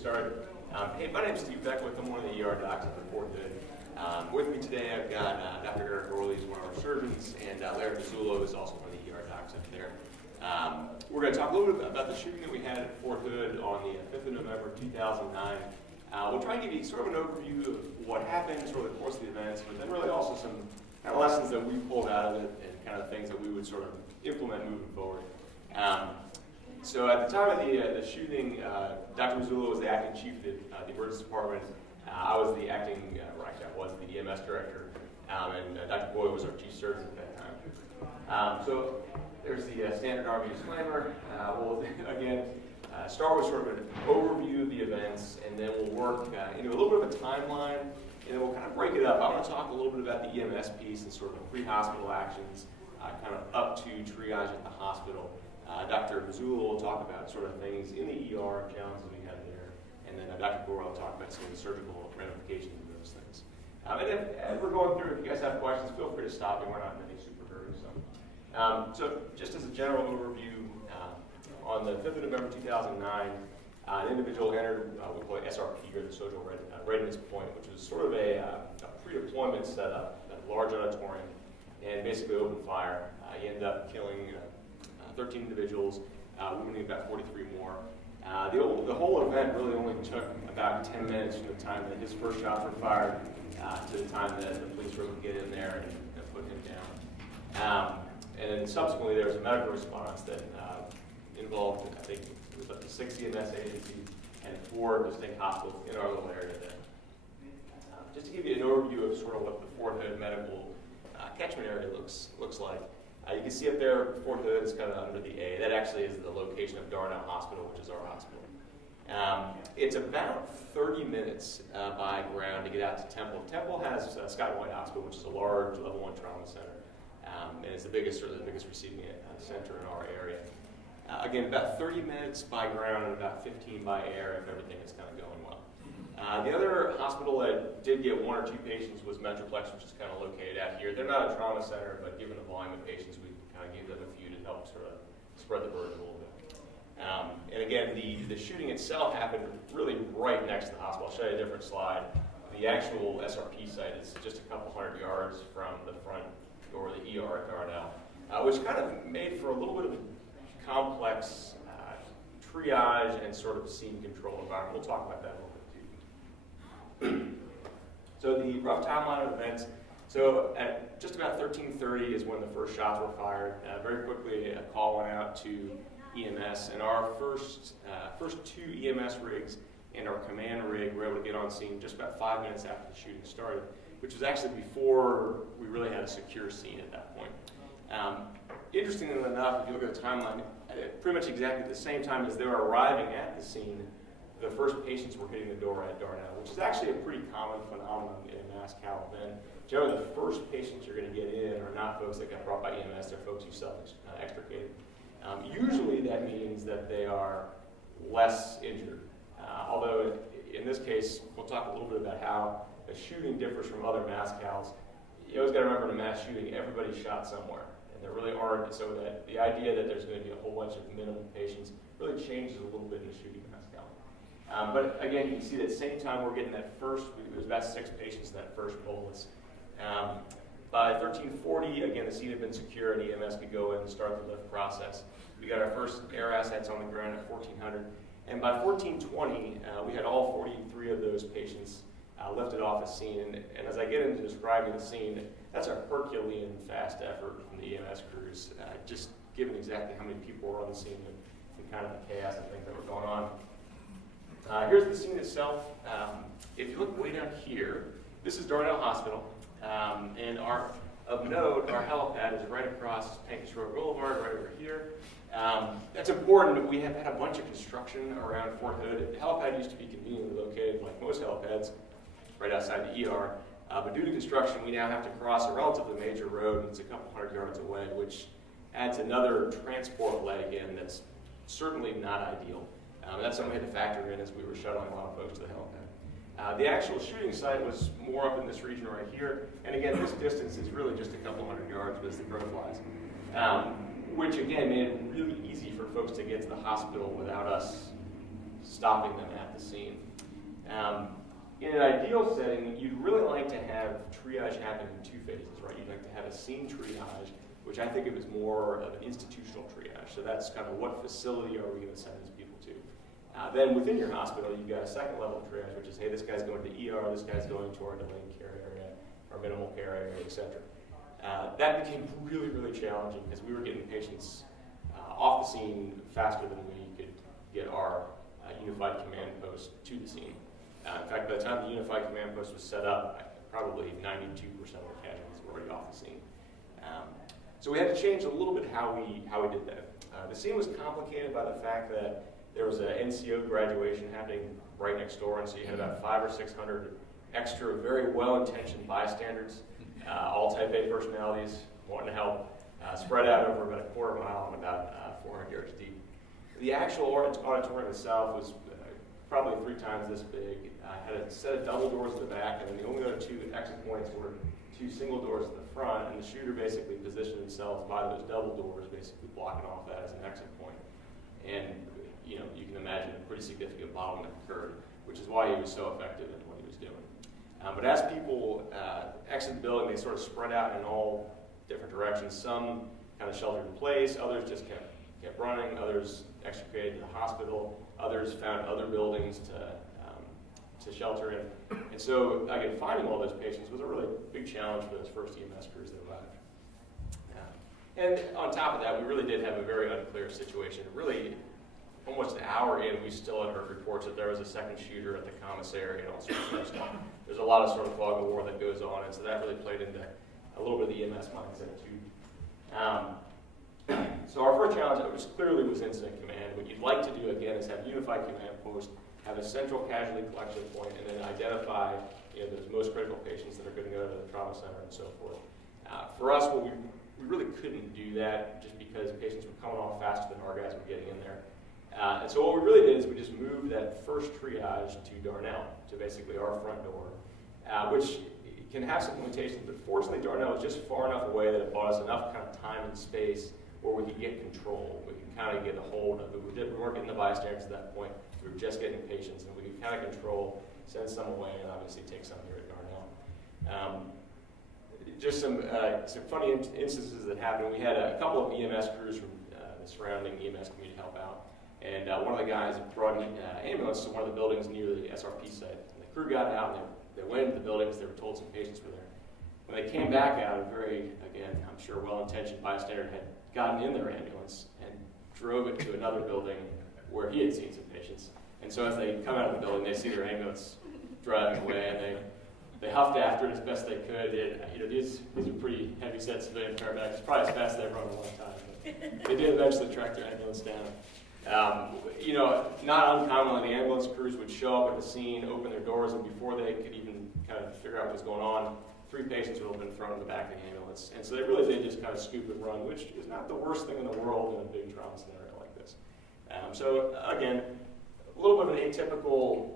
started. Hey, my name's Steve Beckwith. I'm one of the ER docs at the Fort Hood. With me today, I've got Dr. Eric Orley, who's one of our surgeons, and Larry Mazzullo is also one of the ER docs up there. We're going to talk a little bit about the shooting that we had at Fort Hood on the 5th of November, 2009. We'll try and give you sort of an overview of what happened, sort of the course of the events, but then really also some kind of lessons that we pulled out of it and kind of things that we would sort of implement moving forward. So at the time of the shooting, Dr. Mazzullo was the acting chief of the emergency department. I was the acting, I was the EMS director, and Dr. Boyd was our chief surgeon at that time. So there's the standard Army disclaimer. We'll again start with sort of an overview of the events, and then we'll work into a little bit of a timeline, and then we'll kind of break it up. I want to talk a little bit about the EMS piece and sort of the pre-hospital actions, kind of up to triage at the hospital. Dr. Mazzullo will talk about sort of things in the ER, challenges we had there, and then Dr. Boyd will talk about some of the surgical ramifications of those things. And then as we're going through, if you guys have questions, feel free to stop me. We're not in any super hurry. So just as a general overview, on the 5th of November 2009, an individual entered what we call SRP, or the Social Readiness Point, which was sort of a pre-deployment setup, a large auditorium, and basically opened fire. He ended up killing 13 individuals, wounding about 43 more. The whole event really only took about 10 minutes from the time that his first shots were fired to the time that the police were able to get in there and put him down. And then subsequently there was a medical response that involved, I think, it was up to 6 EMS agencies and 4 distinct hospitals in our little area there. Just to give you an overview of sort of what the Fort Hood medical catchment area looks like. You can see up there, Fort Hood is kind of under the A. That actually is the location of Darnell Hospital, which is our hospital. It's about 30 minutes by ground to get out to Temple. Temple has Scott White Hospital, which is a large level 1 trauma center, and it's the biggest receiving center in our area. Again, about 30 minutes by ground and about 15 by air if everything is kind of going well. The other hospital that did get 1 or 2 patients was Metroplex, which is kind of located out here. They're not a trauma center, but given the volume of patients, we kind of gave them a few to help sort of spread the burden a little bit. And again, the shooting itself happened really right next to the hospital. I'll show you a different slide. The actual SRP site is just a couple hundred yards from the front door of the ER at Darnell, which kind of made for a little bit of a complex triage and sort of scene control environment. We'll talk about that a little bit. So the rough timeline of events. So at just about 13:30 is when the first shots were fired. Very quickly, a call went out to EMS, and our first 2 EMS rigs and our command rig were able to get on scene just about 5 minutes after the shooting started, which was actually before we really had a secure scene at that point. Interestingly enough, if you look at the timeline, pretty much exactly at the same time as they were arriving at the scene, the first patients were hitting the door at Darnell, which is actually a pretty common phenomenon in a MASCAL event. Generally, the first patients you're going to get in are not folks that got brought by EMS, they're folks who self-extricated. Usually that means that they are less injured. Although in this case, we'll talk a little bit about how a shooting differs from other MASCALs. You always got to remember in a mass shooting, everybody's shot somewhere. And there really aren't, so that the idea that there's going to be a whole bunch of minimal patients really changes a little bit in a shooting MASCAL. But again, you can see that at the same time we're getting that first, there was about 6 patients in that first bolus. By 13:40, again, the scene had been secure and EMS could go in and start the lift process. We got our first air assets on the ground at 1400. And by 1420, we had all 43 of those patients lifted off the scene. And as I get into describing the scene, that's a Herculean fast effort from the EMS crews, just given exactly how many people were on the scene and kind of the chaos and things that were going on. Here's the scene itself. If you look way down here, this is Darnell Hospital, and of note, our helipad is right across Pancras Road Boulevard, right over here. That's important. We have had a bunch of construction around Fort Hood. The helipad used to be conveniently located, like most helipads, right outside the ER. But due to construction, we now have to cross a relatively major road, and it's a couple hundred yards away, which adds another transport leg in that's certainly not ideal. That's something we had to factor in as we were shuttling a lot of folks to the helipad. The actual shooting site was more up in this region right here, and again, this distance is really just a couple hundred yards as the crow flies, which again made it really easy for folks to get to the hospital without us stopping them at the scene. In an ideal setting, you'd really like to have triage happen in two phases, right? You'd like to have a scene triage, which I think of as more of an institutional triage. So that's kind of what facility are we going to send these people to? Then within your hospital, you've got a second level of triage, which is, hey, this guy's going to ER, this guy's going to our delayed care area, our minimal care area, etc. That became really, really challenging because we were getting patients off the scene faster than we could get our unified command post to the scene. In fact, by the time the unified command post was set up, probably 92% of the casualties were already off the scene. So we had to change a little bit how we did that. The scene was complicated by the fact that there was an NCO graduation happening right next door, and so you had about 500 or 600 extra, very well-intentioned bystanders, all type A personalities wanting to help, spread out over about a quarter mile and about 400 yards deep. The actual auditorium itself was probably 3 times this big. Had a set of double doors at the back, and then the only other 2 exit points were 2 single doors at the front, and the shooter basically positioned themselves by those double doors, basically blocking off that as an exit point. And you can imagine a pretty significant bottleneck occurred, which is why he was so effective in what he was doing. But as people exit the building, they sort of spread out in all different directions. Some kind of sheltered in place, others just kept running, others extricated to the hospital, others found other buildings to shelter in. And so, again, finding all those patients was a really big challenge for those first EMS crews that arrived. And on top of that, we really did have a very unclear situation. Really, almost an hour in, we still had heard reports that there was a second shooter at the commissary and all sorts of stuff. There's a lot of sort of fog of war that goes on, and so that really played into a little bit of the EMS mindset too. So our first challenge, which clearly was incident command. What you'd like to do, again, is have unified command post, have a central casualty collection point, and then identify those most critical patients that are going to go to the trauma center and so forth. For us, we really couldn't do that just because patients were coming off faster than our guys were getting in there. And so what we really did is we just moved that first triage to Darnell, to basically our front door, which can have some limitations, but fortunately Darnell was just far enough away that it bought us enough kind of time and space where we could get control. We could kind of get a hold of it. We weren't getting the bystanders at that point. We were just getting patients, and we could kind of control, send some away, and obviously take some here at Darnell. Just some funny instances that happened. We had a couple of EMS crews from the surrounding EMS community help out. And one of the guys brought an ambulance to one of the buildings near the SRP site. And the crew got out, and they went into the building because they were told some patients were there. When they came back out, a very, again, I'm sure well-intentioned bystander had gotten in their ambulance and drove it to another building where he had seen some patients. And so as they come out of the building, they see their ambulance driving away, and they huffed after it as best they could. These are pretty heavy-set civilian paramedics. It's probably as fast as they've run in a long time. But they did eventually track their ambulance down. Not uncommonly, the ambulance crews would show up at the scene, open their doors, and before they could even kind of figure out what was going on, 3 patients would have been thrown in the back of the ambulance. And so they really did just kind of scoop and run, which is not the worst thing in the world in a big trauma scenario like this. So again, a little bit of an atypical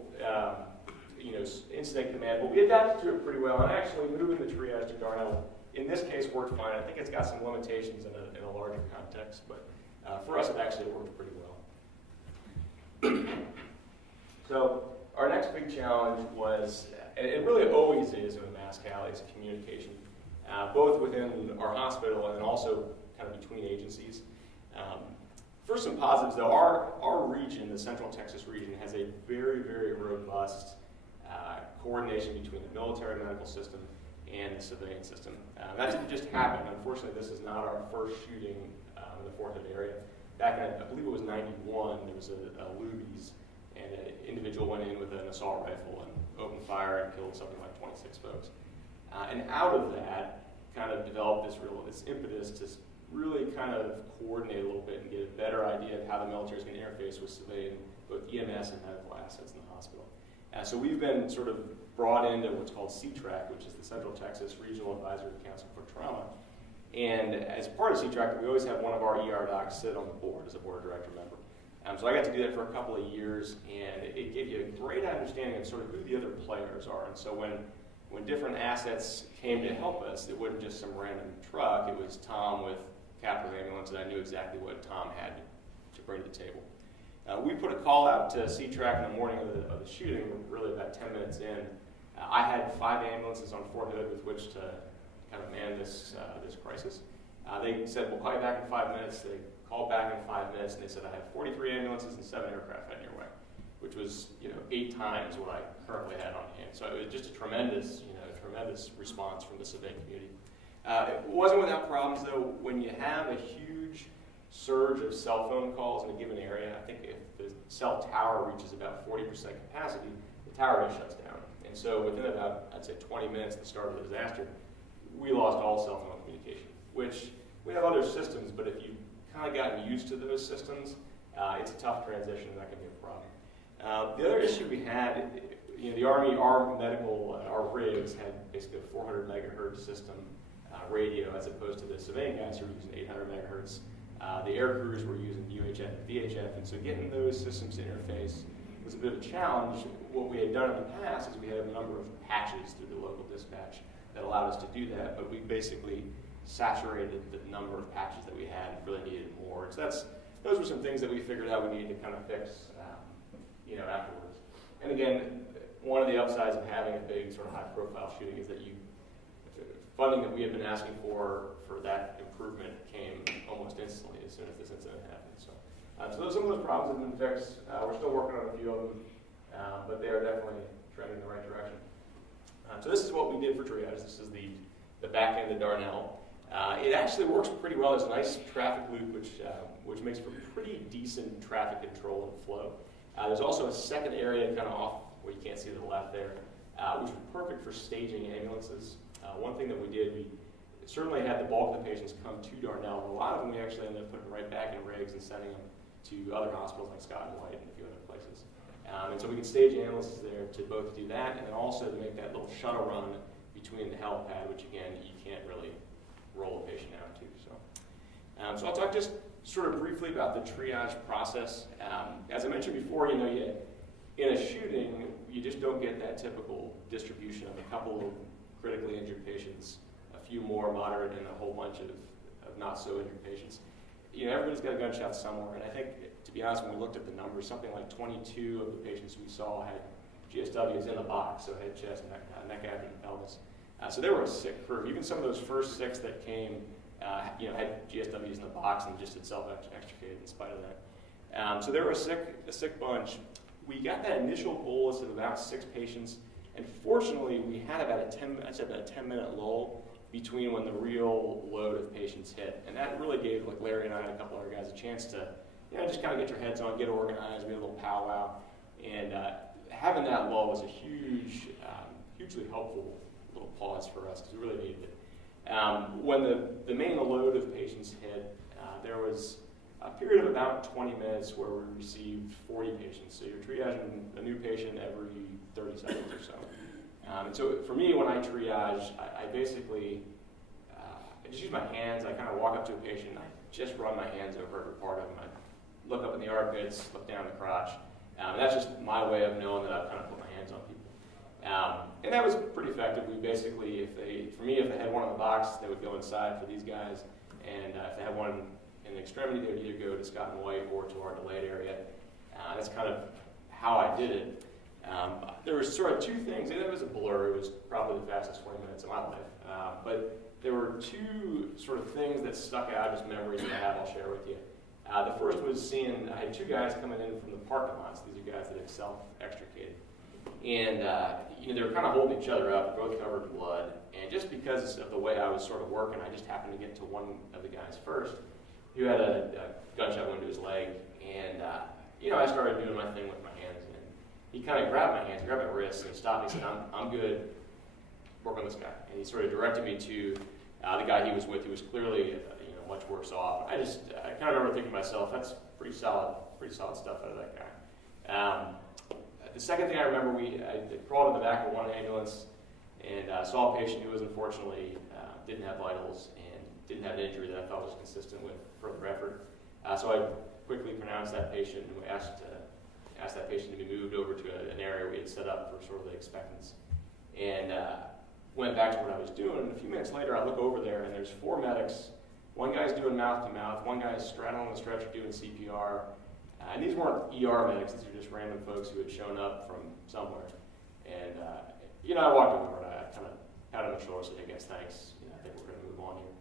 incident command, but we adapted to it pretty well. And actually, moving the triage to Darnell, in this case, worked fine. I think it's got some limitations in a larger context, but for us, it actually worked pretty well. So our next big challenge was, and it really always is with MASCAL, is communication, both within our hospital and also kind of between agencies. First, some positives though. Our region, the Central Texas region, has a very, very robust coordination between the military medical system and the civilian system. That didn't just happen. Unfortunately, this is not our first shooting in the Fort Hood area. Back in, I believe it was 91, there was a Luby's, and an individual went in with an assault rifle and opened fire and killed something like 26 folks. And out of that, kind of developed this impetus to really kind of coordinate a little bit and get a better idea of how the military is going to interface with civilian, both EMS and medical assets in the hospital. So we've been sort of brought into what's called CTRAC, which is the Central Texas Regional Advisory Council for Trauma. And as part of CTRAC, we always have one of our ER docs sit on the board as a board director member. So I got to do that for a couple of years, and it gave you a great understanding of sort of who the other players are. And so when different assets came to help us, it wasn't just some random truck. It was Tom with Captain's Ambulance, and I knew exactly what Tom had to bring to the table. We put a call out to C-Track in the morning of the shooting, really about 10 minutes in. I had 5 ambulances on Fort Hood with which to kind of man this crisis. They said, we'll call you back in 5 minutes. They called back in 5 minutes, and they said, I have 43 ambulances and 7 aircraft heading your way, which was 8 times what I currently had on hand. So it was just a tremendous response from the civilian community. It wasn't without problems, though. When you have a huge surge of cell phone calls in a given area, I think if the cell tower reaches about 40% capacity, the tower just shuts down. And so within about, I'd say 20 minutes at the start of the disaster, we lost all cell phone communication, which we have other systems, but if you've kind of gotten used to those systems, it's a tough transition, and that can be a problem. The other issue we had, the Army, our rigs had basically a 400 megahertz system radio, as opposed to the civilian guys who were using 800 megahertz. The air crews were using UHF and VHF, and so getting those systems to interface was a bit of a challenge. What we had done in the past is we had a number of patches through the local dispatch that allowed us to do that, but we basically saturated the number of patches that we had and really needed more. So those were some things that we figured out we needed to kind of fix afterwards. And again, one of the upsides of having a big sort of high-profile shooting is that funding that we had been asking for that improvement came almost instantly as soon as this incident happened. So some of those problems have been fixed. We're still working on a few of them, but they are definitely trending in the right direction. So this is what we did for triage. This is the back end of Darnell. It actually works pretty well. There's a nice traffic loop which makes for pretty decent traffic control and flow. There's also a second area kind of off where you can't see to the left there, which was perfect for staging ambulances. One thing that we did, we certainly had the bulk of the patients come to Darnell, but a lot of them we actually ended up putting right back in rigs and sending them to other hospitals like Scott and White and a few other places. And so we could stage ambulances there to both do that and then also to make that little shuttle run between the helipad, which again, you can't really roll a patient out to. So I'll talk just sort of briefly about the triage process. As I mentioned before, in a shooting, you just don't get that typical distribution of a couple of critically injured patients, a few more moderate, and a whole bunch of not so injured patients. Everybody's got a gunshot somewhere, and I think, to be honest, when we looked at the numbers, something like 22 of the patients we saw had GSWs in the box, so head, chest, neck, abdomen, and pelvis. So they were a sick crew. Even some of those first 6 that came, had GSWs in the box and just had self-extricated in spite of that. So they were a sick bunch. We got that initial bolus of about 6 patients, and fortunately, we had about a 10-minute lull between when the real load of patients hit. And that really gave Larry and I and a couple other guys a chance to just kind of get your heads on, get organized, we had a little powwow. And having that lull was a hugely helpful little pause for us because we really needed it. When the main load of patients hit, there was a period of about 20 minutes where we received 40 patients. So you're triaging a new patient every 30 seconds or so. And so for me, when I triage, I basically I just use my hands. I kind of walk up to a patient and I just run my hands over every part of them. I look up in the armpits, look down the crotch. And that's just my way of knowing that I've kind of put my hands on people. And that was pretty effective. We basically, if they had one in the box, they would go inside for these guys. And if they had one in the extremity, they would either go to Scott and White or to our delayed area. That's kind of how I did it. There was sort of 2 things. It was a blur. It was probably the fastest 20 minutes of my life. But there were 2 sort of things that stuck out as memories that I have I'll share with you. The first was I had 2 guys coming in from the parking lots. These are guys that had self-extricated. And they were kind of holding each other up, both covered in blood. And just because of the way I was sort of working, I just happened to get to one of the guys first, who had a gunshot wound to his leg. And, I started doing my thing with my hands. And he kind of grabbed my hands, grabbed my wrists, and he stopped. He said, I'm good. Work on this guy. And he sort of directed me to the guy he was with, who was clearly much worse off. I kind of remember thinking to myself, that's pretty solid stuff out of that guy. The second thing I remember, I crawled in the back of one ambulance and saw a patient who was unfortunately didn't have vitals and didn't have an injury that I thought was consistent with further effort. So I quickly pronounced that patient and we asked that patient to be moved over to an area we had set up for sort of the expectants. And went back to what I was doing. And a few minutes later, I look over there and there's 4 medics. One guy's doing mouth to mouth, one guy's straddling the stretcher doing CPR, And these weren't ER medics, these were just random folks who had shown up from somewhere. And, I walked over and I kind of had him on the shoulder and said, hey guys, thanks. I think we're going to move on here.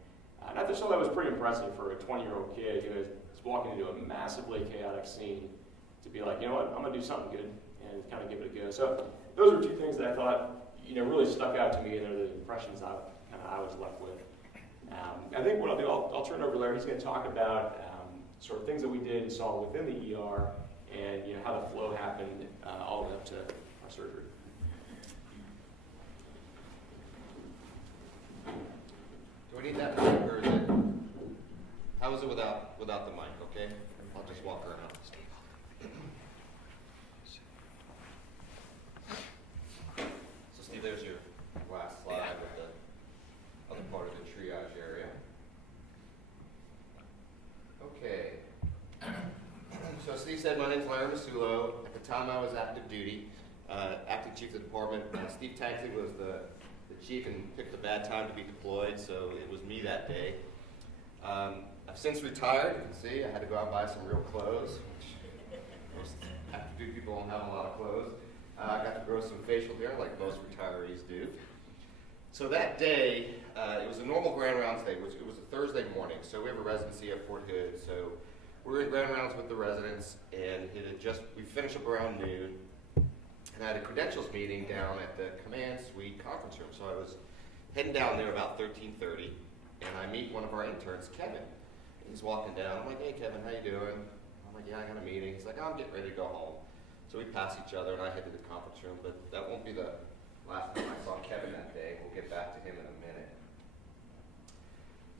And I just thought that was pretty impressive for a 20-year-old kid who is walking into a massively chaotic scene to be like, you know what, I'm going to do something good and kind of give it a go. So those are two things that I thought, really stuck out to me, and they're the impressions I was left with. I think what I'll do, I'll turn it over to Larry. He's going to talk about sort of things that we did and saw within the ER and how the flow happened all the way up to our surgery. Do I need that mic, or is it? How is it without the mic? Okay, I'll just walk around. So Steve, there's your last slide with the other part of the triage area. Okay. So Steve said, my name's Larry Masulo. At the time I was active duty, acting chief of the department. Steve Tankley was the chief and picked a bad time to be deployed, so it was me that day. I've since retired. You can see I had to go out and buy some real clothes, which most active duty people don't have a lot of clothes. I got to grow some facial hair like most retirees do. So that day, it was a normal grand rounds day, which it was a Thursday morning. So we have a residency at Fort Hood. So we were in grand rounds with the residents, and we finished up around noon. And I had a credentials meeting down at the command suite conference room. So I was heading down there about 13:30, and I meet one of our interns, Kevin. He's walking down. I'm like, hey, Kevin, how you doing? I'm like, yeah, I got a meeting. He's like, oh, I'm getting ready to go home. So we pass each other, and I head to the conference room. But that won't be the last time I saw Kevin that day. We'll get back to him in a minute.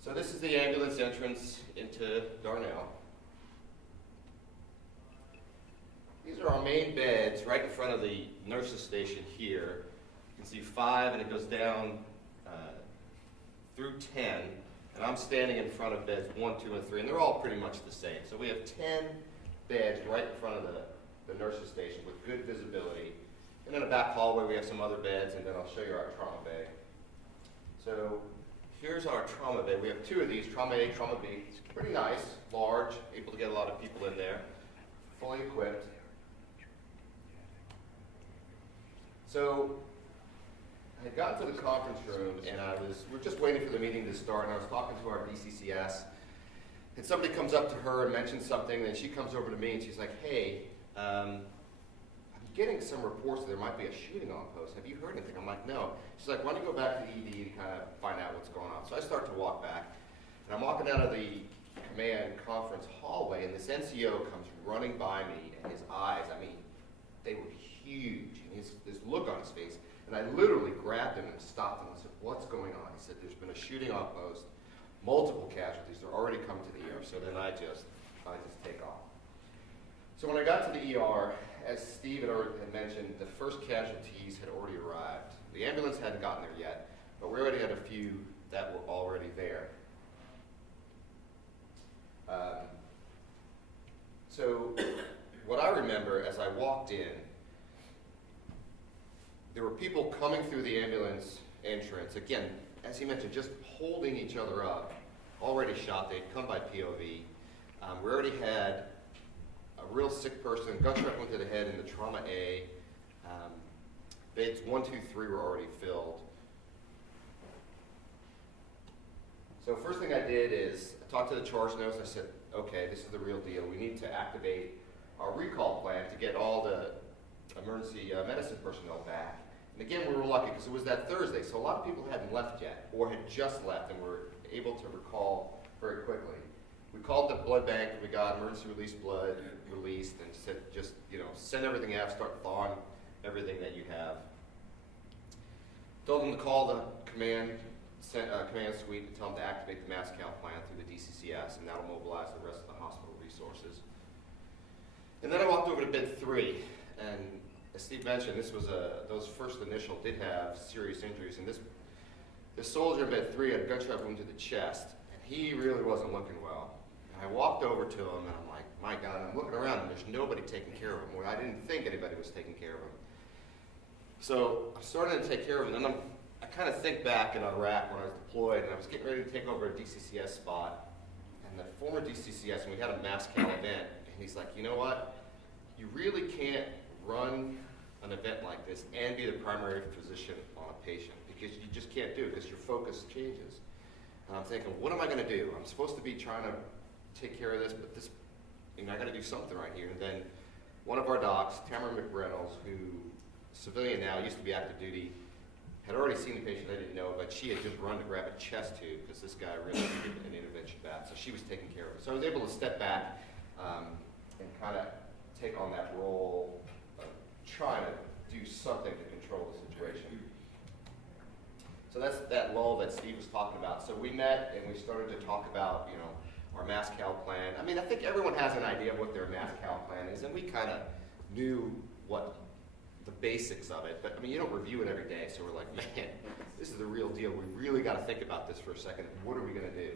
So this is the ambulance entrance into Darnell. These are our main beds right in front of the nurses station here. You can see 5, and it goes down through 10. And I'm standing in front of beds 1, 2, and 3, and they're all pretty much the same. So we have 10 beds right in front of the nurses station with good visibility. And in the back hallway, we have some other beds, and then I'll show you our trauma bay. So here's our trauma bay. We have 2 of these, trauma A, trauma B. It's pretty nice, large, able to get a lot of people in there, fully equipped. So I had gotten to the conference room, and we're just waiting for the meeting to start, and I was talking to our DCCS, and somebody comes up to her and mentions something, and then she comes over to me, and she's like, hey, I'm getting some reports that there might be a shooting on post. Have you heard anything? I'm like, no. She's like, why don't you go back to the ED and kind of find out what's going on? So I start to walk back, and I'm walking out of the command conference hallway, and this NCO comes running by me, and his eyes, they were huge, and this look on his face, and I literally grabbed him and stopped him and said, what's going on? He said, there's been a shooting on post, multiple casualties, they're already come to the ER. So then I just take off. So when I got to the ER, as Steve had mentioned, the first casualties had already arrived. The ambulance hadn't gotten there yet, but we already had a few that were already there. So what I remember as I walked in, there were people coming through the ambulance entrance. Again, as he mentioned, just holding each other up, already shot. They'd come by POV. We already had a real sick person, gunshot went to the head in the trauma A. Beds 1, 2, 3 were already filled. So first thing I did is I talked to the charge nurse. I said, okay, this is the real deal. We need to activate our recall plan to get all the emergency medicine personnel back. And again, we were lucky because it was that Thursday, so a lot of people hadn't left yet or had just left and were able to recall very quickly. We called the blood bank, we got emergency release blood released, and said just, send everything out, start thawing everything that you have. Told them to call the command suite and tell them to activate the MASCAL plan through the DCCS, and that'll mobilize the rest of the hospital resources. And then I walked over to bed 3, and as Steve mentioned, those first initial did have serious injuries, and this soldier in bed 3 had a gunshot wound to the chest, and he really wasn't looking well. And I walked over to him, and I'm like, my God, I'm looking around, and there's nobody taking care of him. Well, I didn't think anybody was taking care of him. So I'm starting to take care of him, and I kind of think back in Iraq when I was deployed, and I was getting ready to take over a DCCS spot, and the former DCCS, and we had a MASCAL event, And he's like, you know what? You really can't run an event like this and be the primary physician on a patient, because you just can't do it, because your focus changes. And I'm thinking, what am I going to do? I'm supposed to be trying to take care of this, but this, I got to do something right here. And then one of our docs, Tamara McReynolds, who civilian now, used to be active duty, had already seen the patient. I didn't know, but she had just run to grab a chest tube because this guy really needed an intervention bad. So she was taking care of it. So I was able to step back and kind of take on that role of trying to do something to control the situation. So that's that lull that Steve was talking about. So we met and we started to talk about, our MASCAL plan. I mean, I think everyone has an idea of what their MASCAL plan is, and we kind of knew what the basics of it, but I mean, you don't review it every day, so we're like, man, this is the real deal. We really got to think about this for a second. What are we going to do?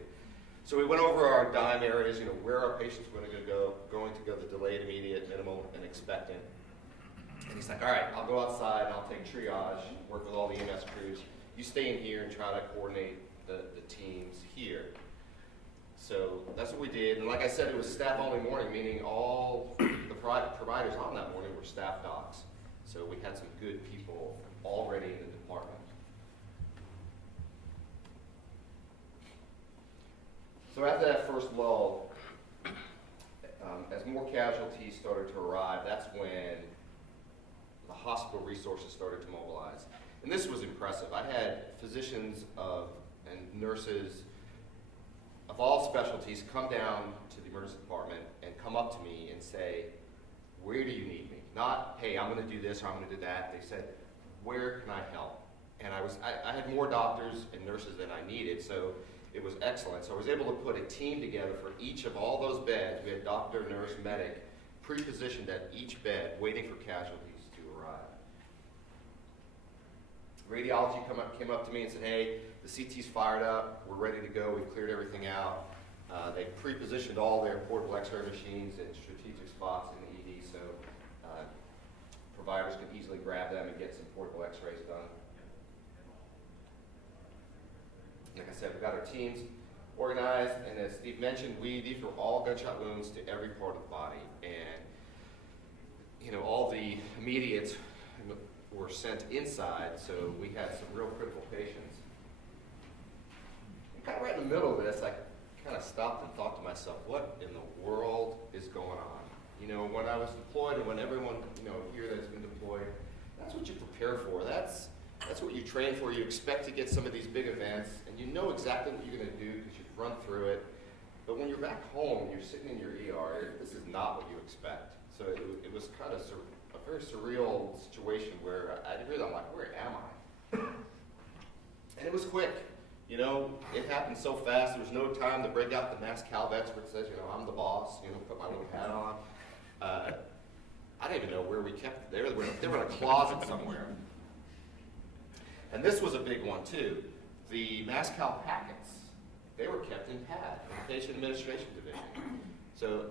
So we went over our dime areas, where our patients were going to go, the delayed, immediate, minimal, and expectant. And he's like, all right, I'll go outside and I'll take triage, work with all the EMS crews. You stay in here and try to coordinate the teams here. So that's what we did. And like I said, it was staff-only morning, meaning all the providers on that morning were staff docs. So we had some good people already in the department. So after that first lull, as more casualties started to arrive, that's when the hospital resources started to mobilize. And this was impressive. I had physicians and nurses of all specialties come down to the emergency department and come up to me and say, where do you need me? Not, hey, I'm going to do this or I'm going to do that. They said, where can I help? And I had more doctors and nurses than I needed, so it was excellent. So I was able to put a team together for each of all those beds. We had doctor, nurse, medic, pre-positioned at each bed, waiting for casualties to arrive. Radiology came up to me and said, hey, the CT's fired up, we're ready to go, we've cleared everything out. They pre-positioned all their portable x-ray machines in strategic spots in the ED, so providers could easily grab them and get some portable x-rays done. Like I said, we've got our teams organized, and as Steve mentioned, these were all gunshot wounds to every part of the body, and all the immediates were sent inside, so we had some real critical patients. And kind of right in the middle of this, I kind of stopped and thought to myself, what in the world is going on? When I was deployed, and when everyone here that's been deployed, that's what you prepare for. That's what you train for. You expect to get some of these big events, and you know exactly what you're going to do because you've run through it. But when you're back home, you're sitting in your ER, this is not what you expect. So it was kind of a very surreal situation where I'm like, where am I? And it was quick. It happened so fast. There was no time to break out the MASCAL vets where it says, I'm the boss, put my little hat on. I didn't even know where we kept it. They were in a closet somewhere. And this was a big one too. The MASCAL packets, they were kept in PAD, the Patient Administration Division. So,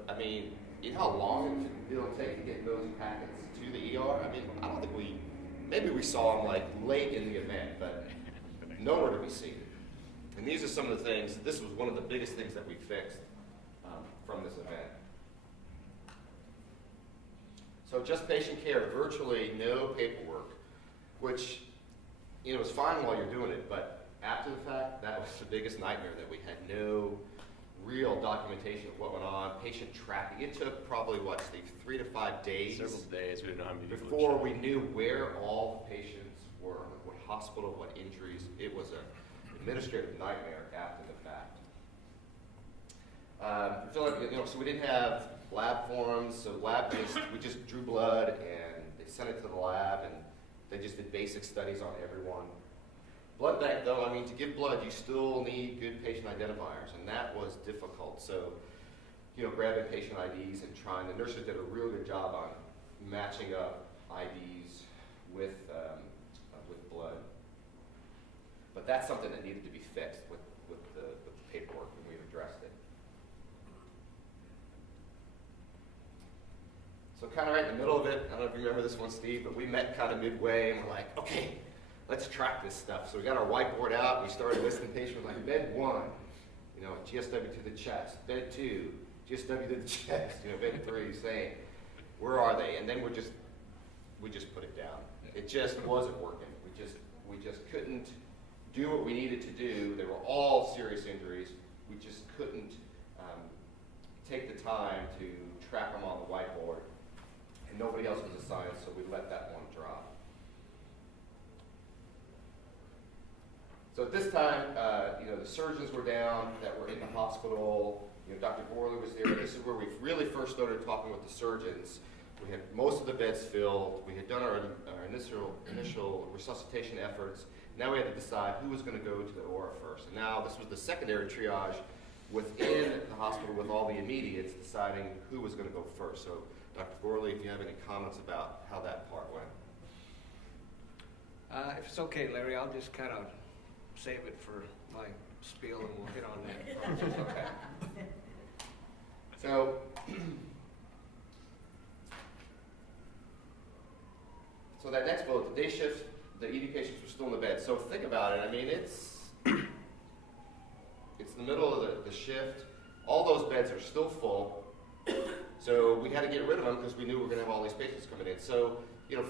you know how long it'll take to get those packets to the ER? I don't think maybe we saw them late in the event, but nowhere to be seen. And these are some of the things, this was one of the biggest things that we fixed from this event. So just patient care, virtually no paperwork, which was fine while you're doing it, but after the fact, that was the biggest nightmare, that we had no real documentation of what went on, patient tracking. It took probably, Steve, 3 to 5 days. Several days, we didn't know how many people before we knew where all the patients were, what hospital, what injuries. It was an administrative nightmare after the fact. So we didn't have lab forms, so we just drew blood and they sent it to the lab and they just did basic studies on everyone. Blood bank, though, to give blood, you still need good patient identifiers, and that was difficult. So, grabbing patient IDs and the nurses did a real good job on matching up IDs with blood. But that's something that needed to be fixed with the paperwork, and we've addressed it. So kind of right in the middle of it, I don't know if you remember this one, Steve, but we met kind of midway, and we're like, okay, let's track this stuff. So we got our whiteboard out, and we started listing patients like bed 1, GSW to the chest, bed 2, GSW did the chest, bed 3, saying, where are they? And then we just put it down. It just wasn't working. We just couldn't do what we needed to do. They were all serious injuries. We just couldn't take the time to track them on the whiteboard. And nobody else was assigned, so we let that one drop. So at this time, the surgeons were down that were in the hospital. Dr. Gorley was there. This is where we really first started talking with the surgeons. We had most of the beds filled. We had done our initial resuscitation efforts. Now we had to decide who was going to go to the OR first. And now this was the secondary triage within the hospital with all the immediates deciding who was going to go first. So Dr. Gorley, if you have any comments about how that part went. If it's okay, Larry, I'll just kind of save it for my spiel and we'll hit on that. Okay. So, that next bullet, the day shift, the ED patients were still in the bed. So think about it. I mean, it's the middle of the shift. All those beds are still full. So we had to get rid of them because we knew we were going to have all these patients coming in. So,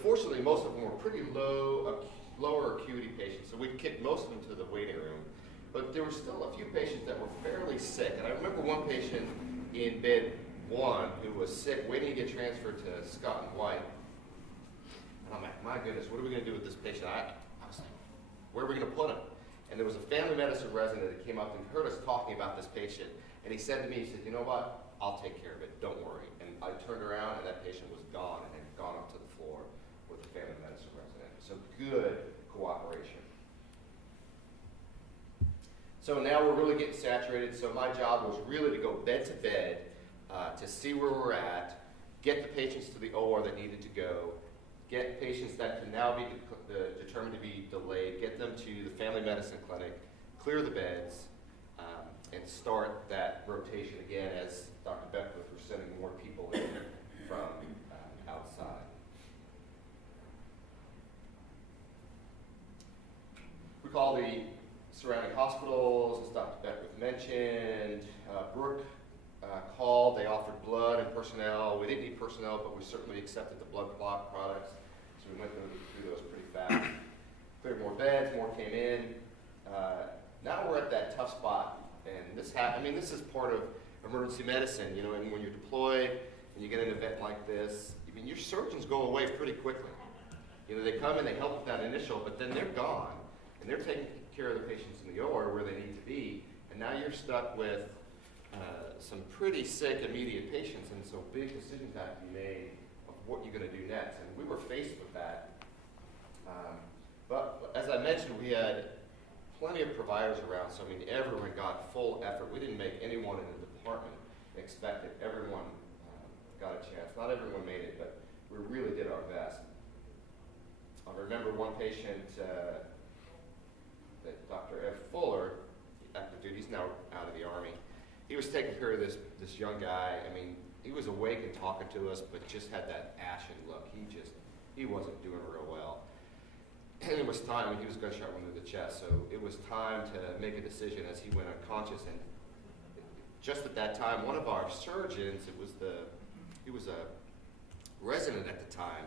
fortunately, most of them were pretty lower acuity patients. So we kicked most of them to the waiting room. But there were still a few patients that were fairly sick. And I remember one patient in bed 1 who was sick, waiting to get transferred to Scott and White. And I'm like, my goodness, what are we going to do with this patient? I was like, where are we going to put him? And there was a family medicine resident that came up and heard us talking about this patient. And he said to me, he said, you know what? I'll take care of it. Don't worry. And I turned around, and that patient was gone and had gone up to the floor with the family medicine resident. So good cooperation. So now we're really getting saturated. So my job was really to go bed to bed to see where we're at, get the patients to the OR that needed to go, get patients that can now be determined to be delayed, get them to the family medicine clinic, clear the beds, and start that rotation again as Dr. Beckwith was sending more people in from outside. We call the surrounding hospitals, as Dr. Beckwith mentioned. Brooke called. They offered blood and personnel. We didn't need personnel, but we certainly accepted the blood clot products. So we went through those pretty fast. Cleared more beds, more came in. Now we're at that tough spot. And this is part of emergency medicine, and when you're deployed and you get an event like this, your surgeons go away pretty quickly. They come and they help with that initial, but then they're gone. And they're taking care of the patients in the OR where they need to be. And now you're stuck with some pretty sick immediate patients, and so big decisions have to be made of what you're going to do next. And we were faced with that. But as I mentioned, we had plenty of providers around, so everyone got full effort. We didn't make anyone in the department expect it. Everyone got a chance. Not everyone made it, but we really did our best. I remember one patient that Dr. F. Fuller, active duty, he's now out of the Army. He was taking care of this young guy. He was awake and talking to us, but just had that ashen look. He wasn't doing real well. And it was time, he was gunshot wound to the chest, so it was time to make a decision as he went unconscious. And just at that time, one of our surgeons, he was a resident at the time,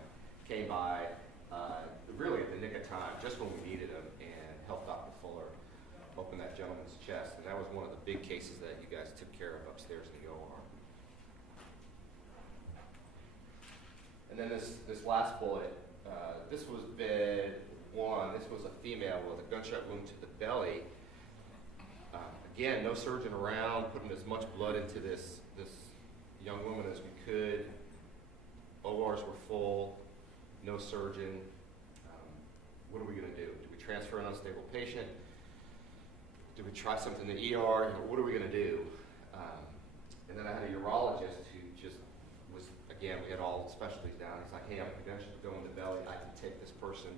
came by really at the nick of time, just when we needed him, and helped Dr. Fuller open that gentleman's chest. And that was one of the big cases that you guys took care of upstairs in the OR. And then this last bullet, this was bed 1. This was a female with a gunshot wound to the belly. Again, no surgeon around, putting as much blood into this young woman as we could. ORs were full, no surgeon. What are we going to do? Do we transfer an unstable patient? Do we try something in the ER? What are we going to do? And then I had a urologist who just was, again, we had all specialties down. He's like, hey, I'm credentialed to go in the belly. I can take this person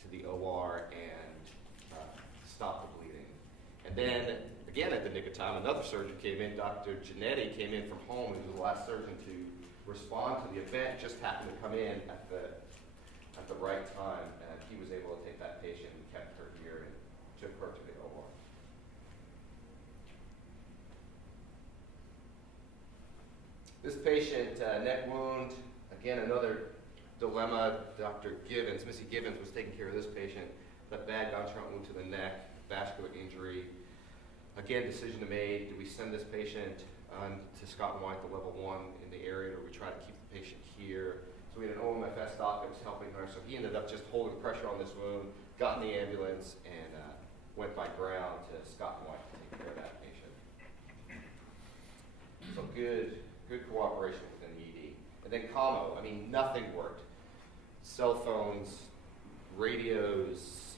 to the OR and stop the bleeding. And then, again, at the nick of time, another surgeon came in. Dr. Giannetti came in from home. He was the last surgeon to respond to the event. Just happened to come in at the right time, and he was able to take that patient and kept her here and took her to the OR. patient, neck wound, again, another dilemma. Dr. Givens, Missy Givens was taking care of this patient. That bad gunshot wound to the neck, vascular injury. Again, decision to make, do we send this patient to Scott and White, the level 1 in the area, or we try to keep the patient here? So we had an OMFS doc that was helping her, so he ended up just holding pressure on this wound, got in the ambulance, and went by ground to Scott and White to take care of that patient. So good cooperation within the ED. And then commo, I mean, nothing worked. Cell phones, radios,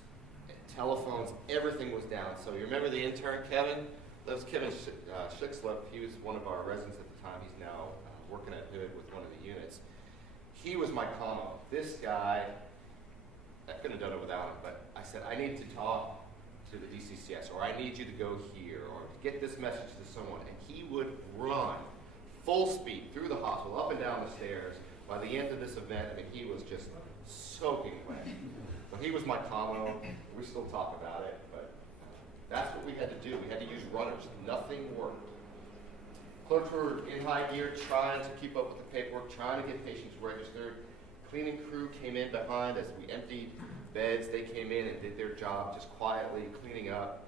telephones, everything was down. So you remember the intern, Kevin? That was Kevin Schickslip. He was one of our residents at the time. He's now working at Hood with one of the units. He was my commo. This guy, I couldn't have done it without him, but I said, I need to talk to the DCCS, or I need you to go here, or get this message to someone. And he would run full speed through the hospital, up and down the stairs. By the end of this event, I mean, he was just soaking wet. But he was my commo. We still talk about it, but that's what we had to do. We had to use runners. Nothing worked. Clerks were in high gear trying to keep up with the paperwork, trying to get patients registered. Cleaning crew came in behind as we emptied beds. They came in and did their job just quietly, cleaning up.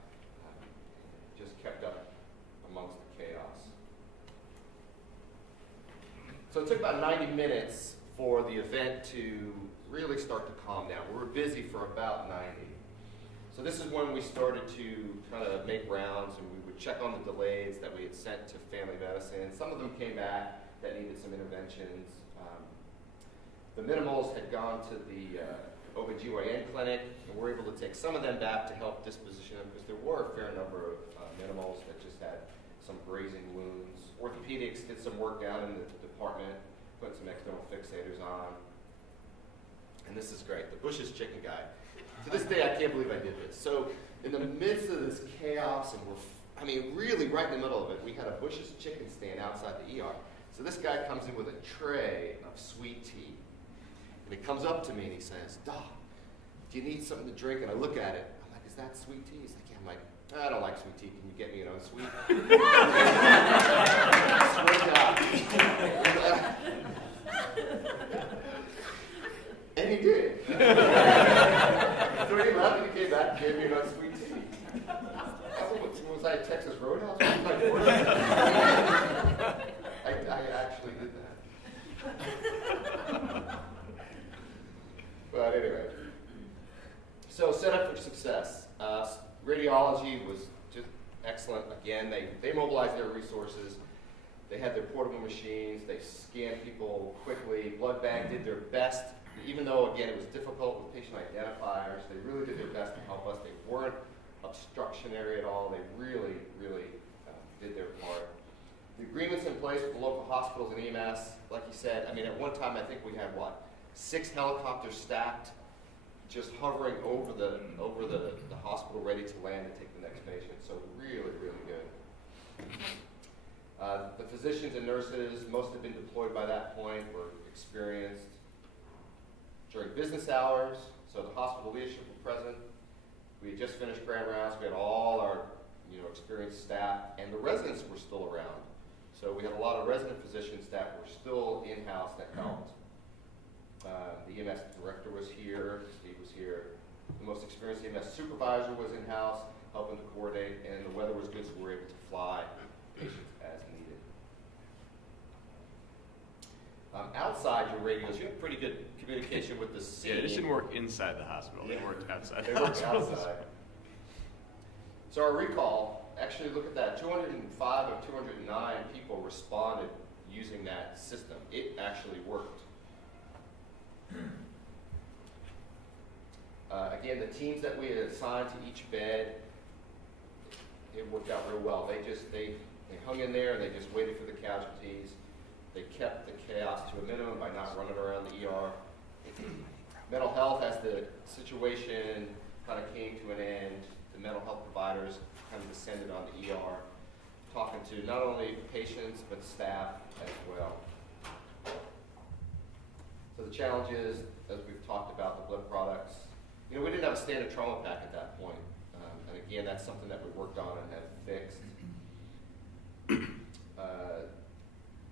Just kept up amongst the chaos. So it took about 90 minutes for the event to really start to calm down. We were busy for about 90. So this is when we started to kind of make rounds, and we would check on the delays that we had sent to family medicine. Some of them came back that needed some interventions. The minimals had gone to the OBGYN clinic, and we were able to take some of them back to help disposition them, because there were a fair number of minimals that just had some grazing wounds. Orthopedics did some work down in the department, put some external fixators on. And this is great, the Bush's chicken guy. To this day, I can't believe I did this. So in the midst of this chaos, and really right in the middle of it, we had a Bush's chicken stand outside the ER. So this guy comes in with a tray of sweet tea. And he comes up to me and he says, Doc, do you need something to drink? And I look at it. I'm like, is that sweet tea? He's like, yeah. I'm like, I don't like sweet tea. Can you get me an unsweet? I swear to God. And he did. So he left and he came back and gave me an unsweet tea. Was I at Texas Roadhouse? I actually did that. But anyway, so set up for success. Radiology was just excellent. Again, they mobilized their resources. They had their portable machines. They scanned people quickly. Blood bank did their best. Even though, again, it was difficult with patient identifiers, they really did their best to help us. They weren't obstructionary at all. They really did their part. The agreements in place with the local hospitals and EMS, like you said, at one time I think we had, 6 helicopters stacked, just hovering over the hospital, ready to land and take the next patient. So really good. The physicians and nurses, most have been deployed by that point, were experienced. During business hours, so the hospital leadership were present. We had just finished grand rounds. We had all our experienced staff, and the residents were still around. So we had a lot of resident physicians that were still in-house that helped. The EMS director was here, Steve was here. The most experienced EMS supervisor was in-house, helping to coordinate, and the weather was good, so we were able to fly patients as needed. Outside your radios, you have pretty good communication with the scene. Yeah, this didn't work inside the hospital. They worked outside They the worked hospital. outside. So our recall, actually look at that, 205 of 209 people responded using that system. It actually worked. Again, the teams that we had assigned to each bed, it worked out real well. They hung in there and they just waited for the casualties. They kept the chaos to a minimum by not running around the ER. Mental health, as the situation kind of came to an end, the mental health providers kind of descended on the ER, talking to not only patients but staff as well. So the challenges, as we've talked about, the blood products. We didn't have a standard trauma pack at that point. And again, that's something that we worked on and have fixed.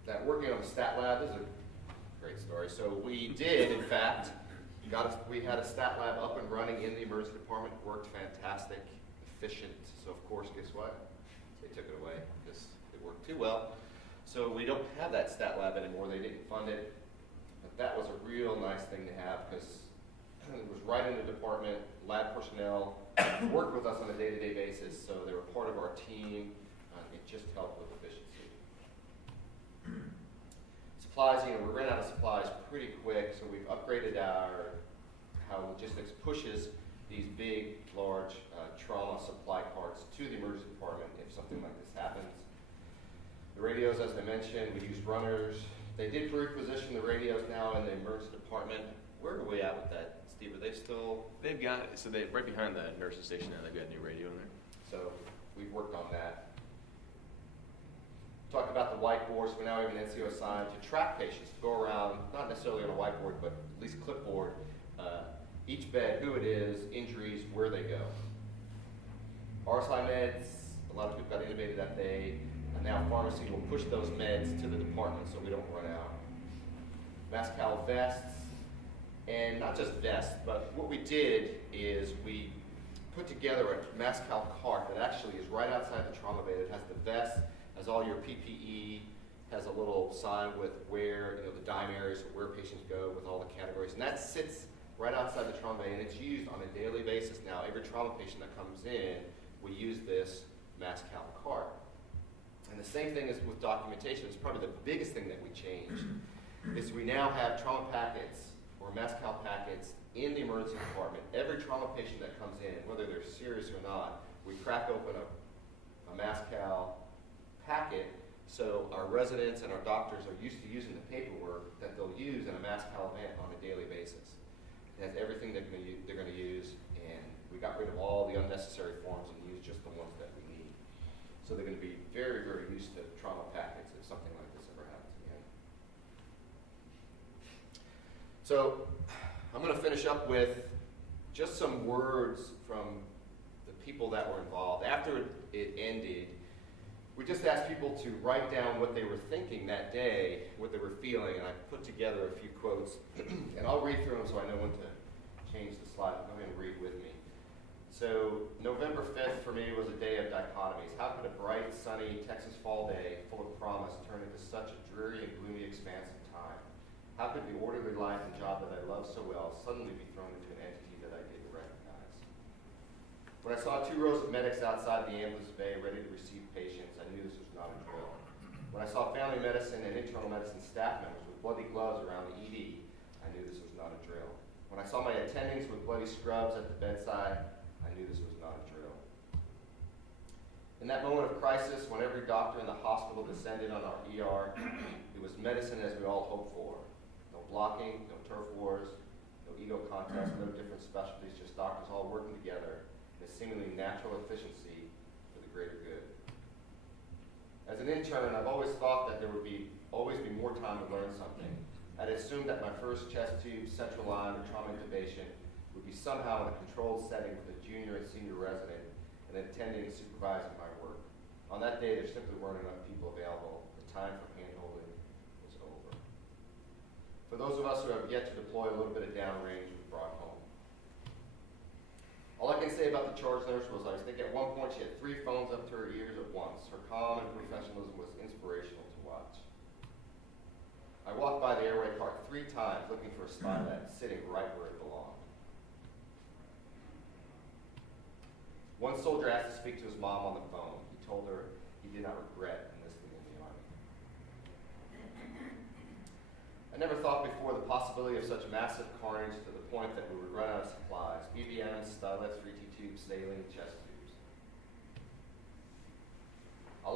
that working on the stat lab is a great story. So we did, in fact, we had a stat lab up and running in the emergency department. Worked fantastic, efficient. So of course, guess what? They took it away because it worked too well. So we don't have that stat lab anymore. They didn't fund it. But that was a real nice thing to have because it was right in the department. Lab personnel worked with us on a day-to-day basis, so they were part of our team. It just helped with efficiency. Supplies, we ran out of supplies pretty quick, so we've upgraded how logistics pushes these big, large trauma supply carts to the emergency department if something like this happens. The radios, as I mentioned, we used runners. They did reposition the radios now in the emergency department. Where are we at with that, Steve? Are they still? They've got, so they right behind the nurse's station now, they've got a new radio in there. So we've worked on that. Talked about the whiteboards. We now have an NCO assigned to track patients, to go around, not necessarily on a whiteboard, but at least clipboard, each bed, who it is, injuries, where they go. RSI meds, a lot of people got intubated that day, and now pharmacy will push those meds to the department so we don't run out. MASCAL vests, and not just vests, but what we did is we put together a MASCAL cart that actually is right outside the trauma bay. It has the vest, has all your PPE, has a little sign with where, the dime areas, where patients go with all the categories, and that sits right outside the trauma bay, and it's used on a daily basis now. Every trauma patient that comes in, we use this MASCAL cart. And the same thing is with documentation. It's probably the biggest thing that we changed, is we now have trauma packets or MASCAL packets in the emergency department. Every trauma patient that comes in, whether they're serious or not, we crack open a MASCAL packet so our residents and our doctors are used to using the paperwork that they'll use in a MASCAL event on a daily basis. It has everything they're going to use, and we got rid of all the unnecessary forms and used just the ones that we need. So they're going to be very, very used to trauma packets if something like this ever happens again. So I'm going to finish up with just some words from the people that were involved. After it ended, we just asked people to write down what they were thinking that day, what they were feeling, and I put together a few quotes. And I'll read through them so I know when to change the slide. Go ahead and read with me. So November 5th for me was a day of dichotomies. How could a bright, sunny Texas fall day full of promise turn into such a dreary and gloomy expanse of time? How could the orderly life and job that I love so well suddenly be thrown into an entity that I didn't recognize? When I saw 2 rows of medics outside the ambulance bay ready to receive patients, I knew this was not a drill. When I saw family medicine and internal medicine staff members with bloody gloves around the ED, I knew this was not a drill. When I saw my attendings with bloody scrubs at the bedside, I knew this was not a drill. In that moment of crisis, when every doctor in the hospital descended on our ER, it was medicine as we all hoped for. No blocking, no turf wars, no ego contests, no different specialties, just doctors all working together in a seemingly natural efficiency for the greater good. As an intern, I've always thought that there would always be more time to learn something. I'd assumed that my first chest tube, central line, or trauma intubation would be somehow in a controlled setting with a junior and senior resident and attending and supervising my work. On that day, there simply weren't enough people available. The time for hand-holding was over. For those of us who have yet to deploy, a little bit of downrange was brought home. All I can say about the charge nurse was I think at one point she had 3 phones up to her ears at once. Her calm and professionalism was inspirational to watch. I walked by the airway cart 3 times looking for a spylet sitting right where it belonged. One soldier asked to speak to his mom on the phone. He told her he did not regret enlisting in the Army. I never thought before the possibility of such massive carnage to the point that we would run out of supplies. BBMs, stylets, 3T tubes, saline, chest tubes. I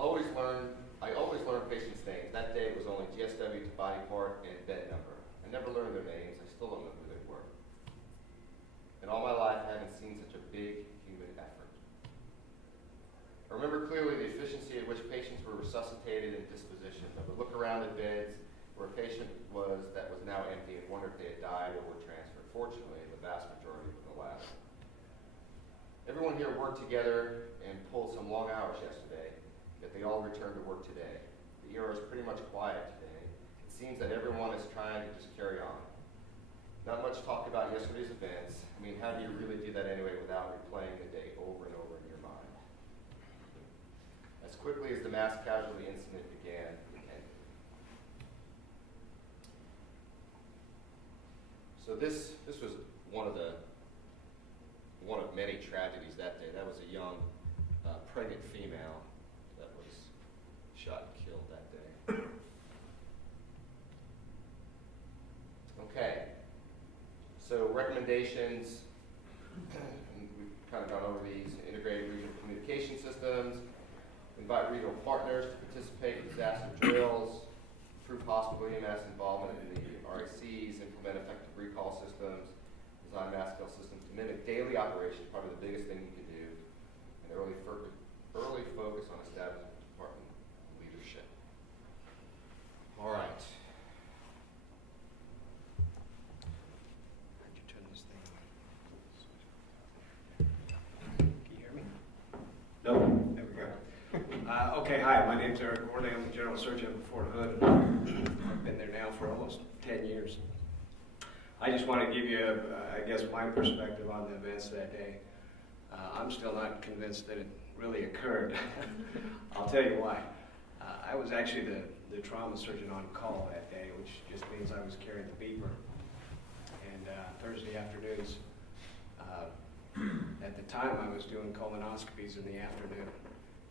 always learn patients' names. That day it was only GSW to body part and bed number. I never learned their names. I still don't know who they were. In all my life, I haven't seen such a big human effort. I remember clearly the efficiency at which patients were resuscitated and dispositioned. I would look around at beds where a patient that was now empty and wonder if they had died or were transferred. Fortunately, the vast majority were the latter. Everyone here worked together and pulled some long hours yesterday, yet they all returned to work today. The the ER is pretty much quiet today. It seems that everyone is trying to just carry on. Not much talk about yesterday's events. I mean, how do you really do that anyway without replaying the day over and over in your mind? As quickly as the mass casualty incident began, it ended. So this was one of many tragedies that day. That was a young pregnant female that was shot and killed that day. Okay, so recommendations, and we've kind of gone over these: integrated regional communication systems, invite regional partners to participate in disaster drills, improve hospital EMS involvement in the RACs, implement effective recall systems, design MASCAL systems to mimic daily operations, probably the biggest thing you can do, and early focus on establishing department leadership. All right. How'd you turn this thing on? Can you hear me? No. There we go. Okay, hi, my name's Eric Gorley. I'm the general surgeon at Fort Hood. I've been there now for almost 10 years. I just want to give you, I guess, my perspective on the events that day. I'm still not convinced that it really occurred. I'll tell you why. I was actually the trauma surgeon on call that day, which just means I was carrying the beeper. And Thursday afternoons, at the time I was doing colonoscopies in the afternoon.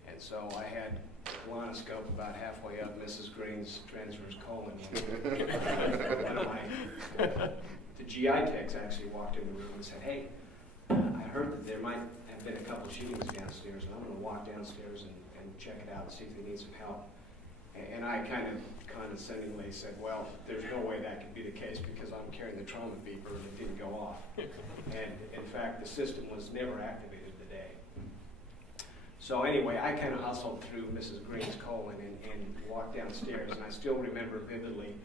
And so I had a colonoscope about halfway up Mrs. Green's transverse colon. One of the GI techs actually walked in the room and said, "Hey, I heard that there might have been a couple shootings downstairs, and I'm going to walk downstairs and check it out and see if they need some help." And I kind of condescendingly said, "Well, there's no way that could be the case because I'm carrying the trauma beeper and it didn't go off." And in fact, the system was never activated the day. So anyway, I kind of hustled through Mrs. Green's colon and walked downstairs, and I still remember vividly,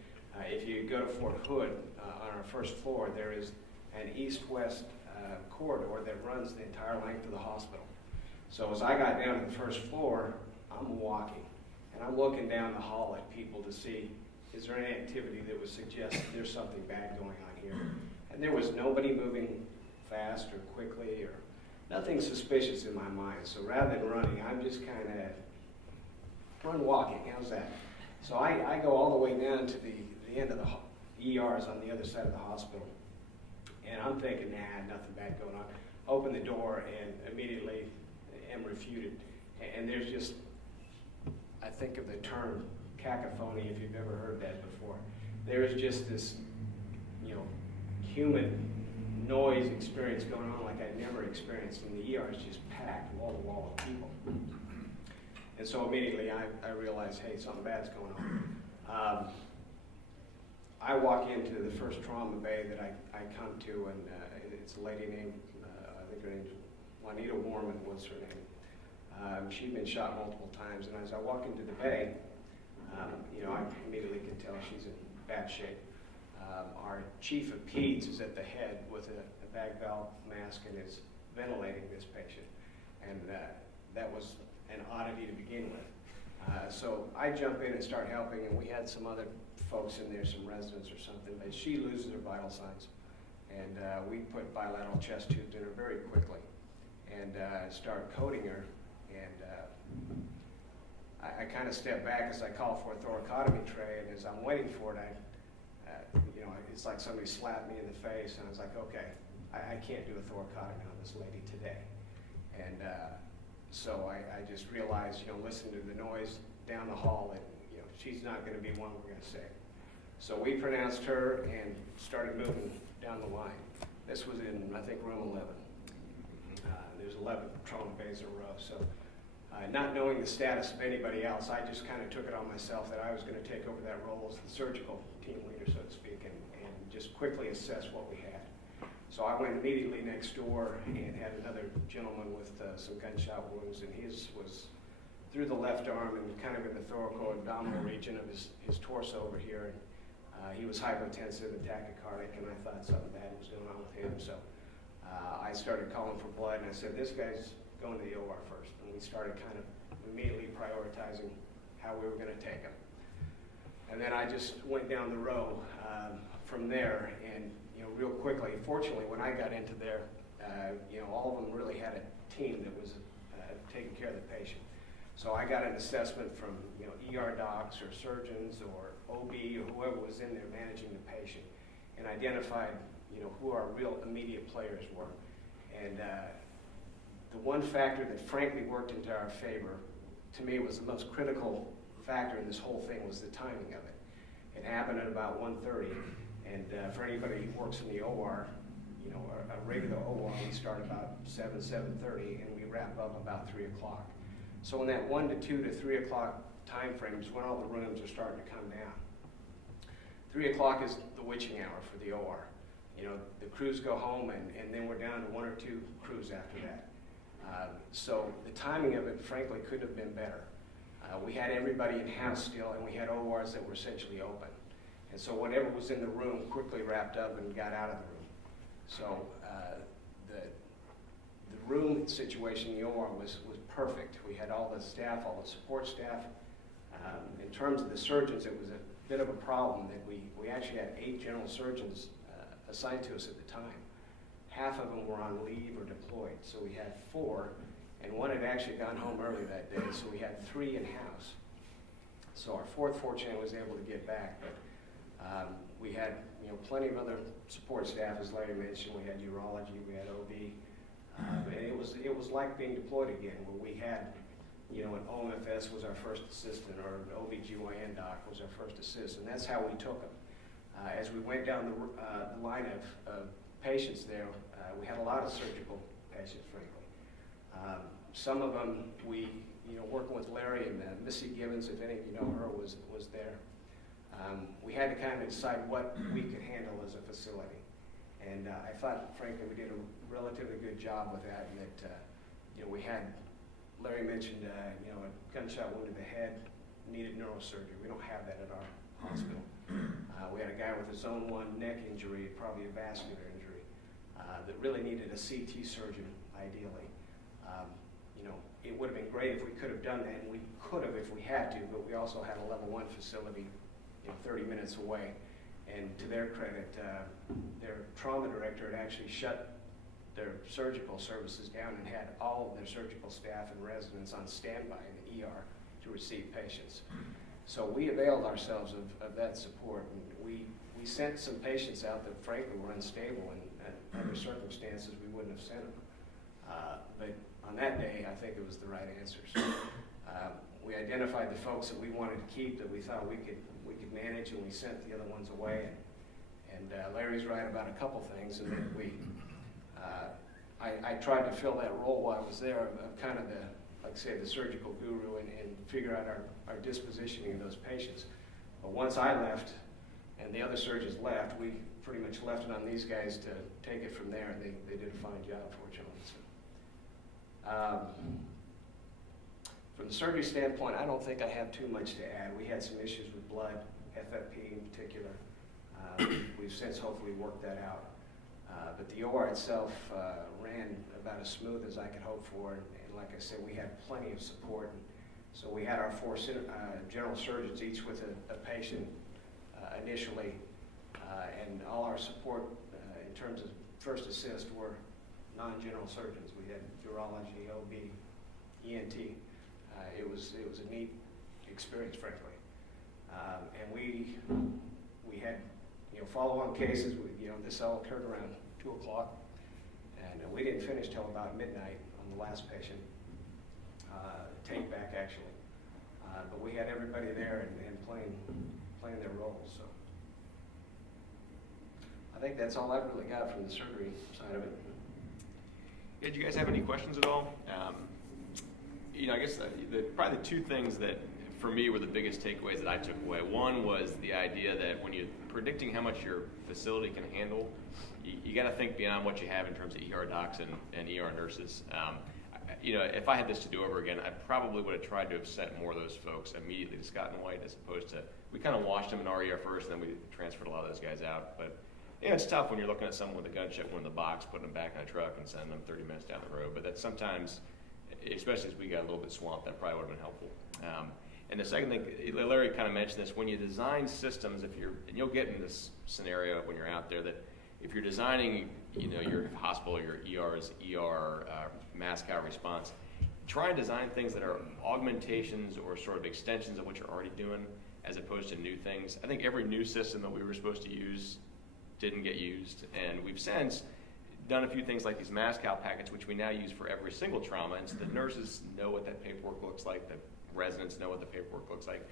if you go to Fort Hood, on our first floor, there is an east-west corridor that runs the entire length of the hospital. So as I got down to the first floor, I'm walking, and I'm looking down the hall at people to see, is there any activity that would suggest there's something bad going on here? And there was nobody moving fast or quickly or nothing suspicious in my mind. So rather than running, I'm just kind of run walking. How's that? So I go all the way down to the end of the ERs on the other side of the hospital. And I'm thinking, nah, nothing bad going on. Open the door and immediately am refuted. And there's just, I think of the term cacophony, if you've ever heard that before. There is just this, human noise experience going on like I'd never experienced. And the ER is just packed wall to wall of people. And so immediately I realized, hey, something bad's going on. I walk into the first trauma bay that I come to, and it's a lady named, I think her name's Juanita Warman was her name. She'd been shot multiple times, and as I walk into the bay, I immediately can tell she's in bad shape. Our chief of peds is at the head with a bag valve mask and is ventilating this patient. And that was an oddity to begin with. So I jump in and start helping, and we had some other folks in there, some residents or something, but she loses her vital signs. And we put bilateral chest tubes in her very quickly and start coding her. And I kind of step back as I call for a thoracotomy tray, and as I'm waiting for it, it's like somebody slapped me in the face, and I was like, okay, I can't do a thoracotomy on this lady today. And so I just realized, listening to the noise down the hall, that she's not going to be one we're going to save. So we pronounced her and started moving down the line. This was in, I think, room 11. There's 11 trauma bays in a row. So not knowing the status of anybody else, I just kind of took it on myself that I was going to take over that role as the surgical team leader, so to speak, and just quickly assess what we had. So I went immediately next door and had another gentleman with some gunshot wounds, and his was through the left arm and kind of in the thoracoabdominal region of his torso over here. And he was hypotensive and tachycardic, and I thought something bad was going on with him. So I started calling for blood, and I said, this guy's going to the OR first. And we started kind of immediately prioritizing how we were going to take him. And then I just went down the row from there, and real quickly, fortunately, when I got into there, all of them really had a team that was taking care of the patient. So I got an assessment from ER docs or surgeons or OB or whoever was in there managing the patient, and identified who our real immediate players were. And the one factor that frankly worked into our favor, to me, was the most critical factor in this whole thing, was the timing of it. It happened at about 1:30, and for anybody who works in the OR, a regular OR, we start about 7:30, and we wrap up about 3 o'clock. So in that 1 to 2 to 3 o'clock time frame is when all the rooms are starting to come down. 3 o'clock is the witching hour for the OR. The crews go home, and then we're down to 1 or 2 crews after that. So the timing of it, frankly, couldn't have been better. We had everybody in-house still, and we had ORs that were essentially open. And so whatever was in the room quickly wrapped up and got out of the room. So the room situation in the OR was perfect. We had all the staff, all the support staff. In terms of the surgeons, it was a bit of a problem that we actually had 8 general surgeons assigned to us at the time. Half of them were on leave or deployed, so we had 4, and 1 had actually gone home early that day, so we had 3 in-house. So our 4th, fortunately, was able to get back, but we had plenty of other support staff, as Larry mentioned. We had urology, we had OB, and it was like being deployed again, where we had an OMFS was our first assistant, or an OBGYN doc was our first assist, and that's how we took them. As we went down the line of patients there, we had a lot of surgical patients, frankly. Some of them we, working with Larry and Missy Gibbons, if any of you know her, was there. We had to kind of decide what we could handle as a facility. And I thought, frankly, we did a relatively good job with that, and that, we had, Larry mentioned, a gunshot wound to the head, needed neurosurgery. We don't have that at our hospital. We had a guy with a zone 1 neck injury, probably a vascular injury, that really needed a CT surgeon, ideally. It would have been great if we could have done that, and we could have if we had to, but we also had a level 1 facility 30 minutes away. And to their credit, their trauma director had actually shut their surgical services down and had all of their surgical staff and residents on standby in the ER to receive patients. So we availed ourselves of that support, and we sent some patients out that frankly were unstable, and under circumstances we wouldn't have sent them. But on that day, I think it was the right answer. So we identified the folks that we wanted to keep, that we thought we could manage, and we sent the other ones away. And Larry's right about a couple things, and then I tried to fill that role while I was there of kind of the surgical guru and figure out our dispositioning of those patients. But once I left and the other surgeons left, we pretty much left it on these guys to take it from there, and they did a fine job, fortunately. So, from the surgery standpoint, I don't think I have too much to add. We had some issues with blood, FFP in particular. We've since hopefully worked that out. But the OR itself ran about as smooth as I could hope for, and like I said, we had plenty of support. And so we had our 4 general surgeons, each with a patient initially, and all our support in terms of first assist were non-general surgeons. We had urology, OB, ENT. It was a neat experience, frankly. And we had follow-on cases. This all occurred around 2 o'clock, and we didn't finish till about midnight on the last patient. Take back actually, but we had everybody there and playing their roles. So I think that's all I've really got from the surgery side of it. Yeah, do you guys have any questions at all? I guess probably the 2 things that for me were the biggest takeaways that I took away. One was the idea that when you're predicting how much your facility can handle, you got to think beyond what you have in terms of ER docs and ER nurses. If I had this to do over again, I probably would have tried to have sent more of those folks immediately to Scott and White, as opposed to, we kind of washed them in RER first, and then we transferred a lot of those guys out. But it's tough when you're looking at someone with a gunshot wound in the box, putting them back in a truck and sending them 30 minutes down the road. But that sometimes, especially as we got a little bit swamped, that probably would have been helpful. And the second thing, Larry kind of mentioned this, when you design systems, and you'll get in this scenario when you're out there, that if you're designing, your hospital, your ER's MASCAL response, try and design things that are augmentations or sort of extensions of what you're already doing, as opposed to new things. I think every new system that we were supposed to use didn't get used, and we've since done a few things like these MASCAL packets, which we now use for every single trauma, and so the nurses know what that paperwork looks like, the residents know what the paperwork looks like.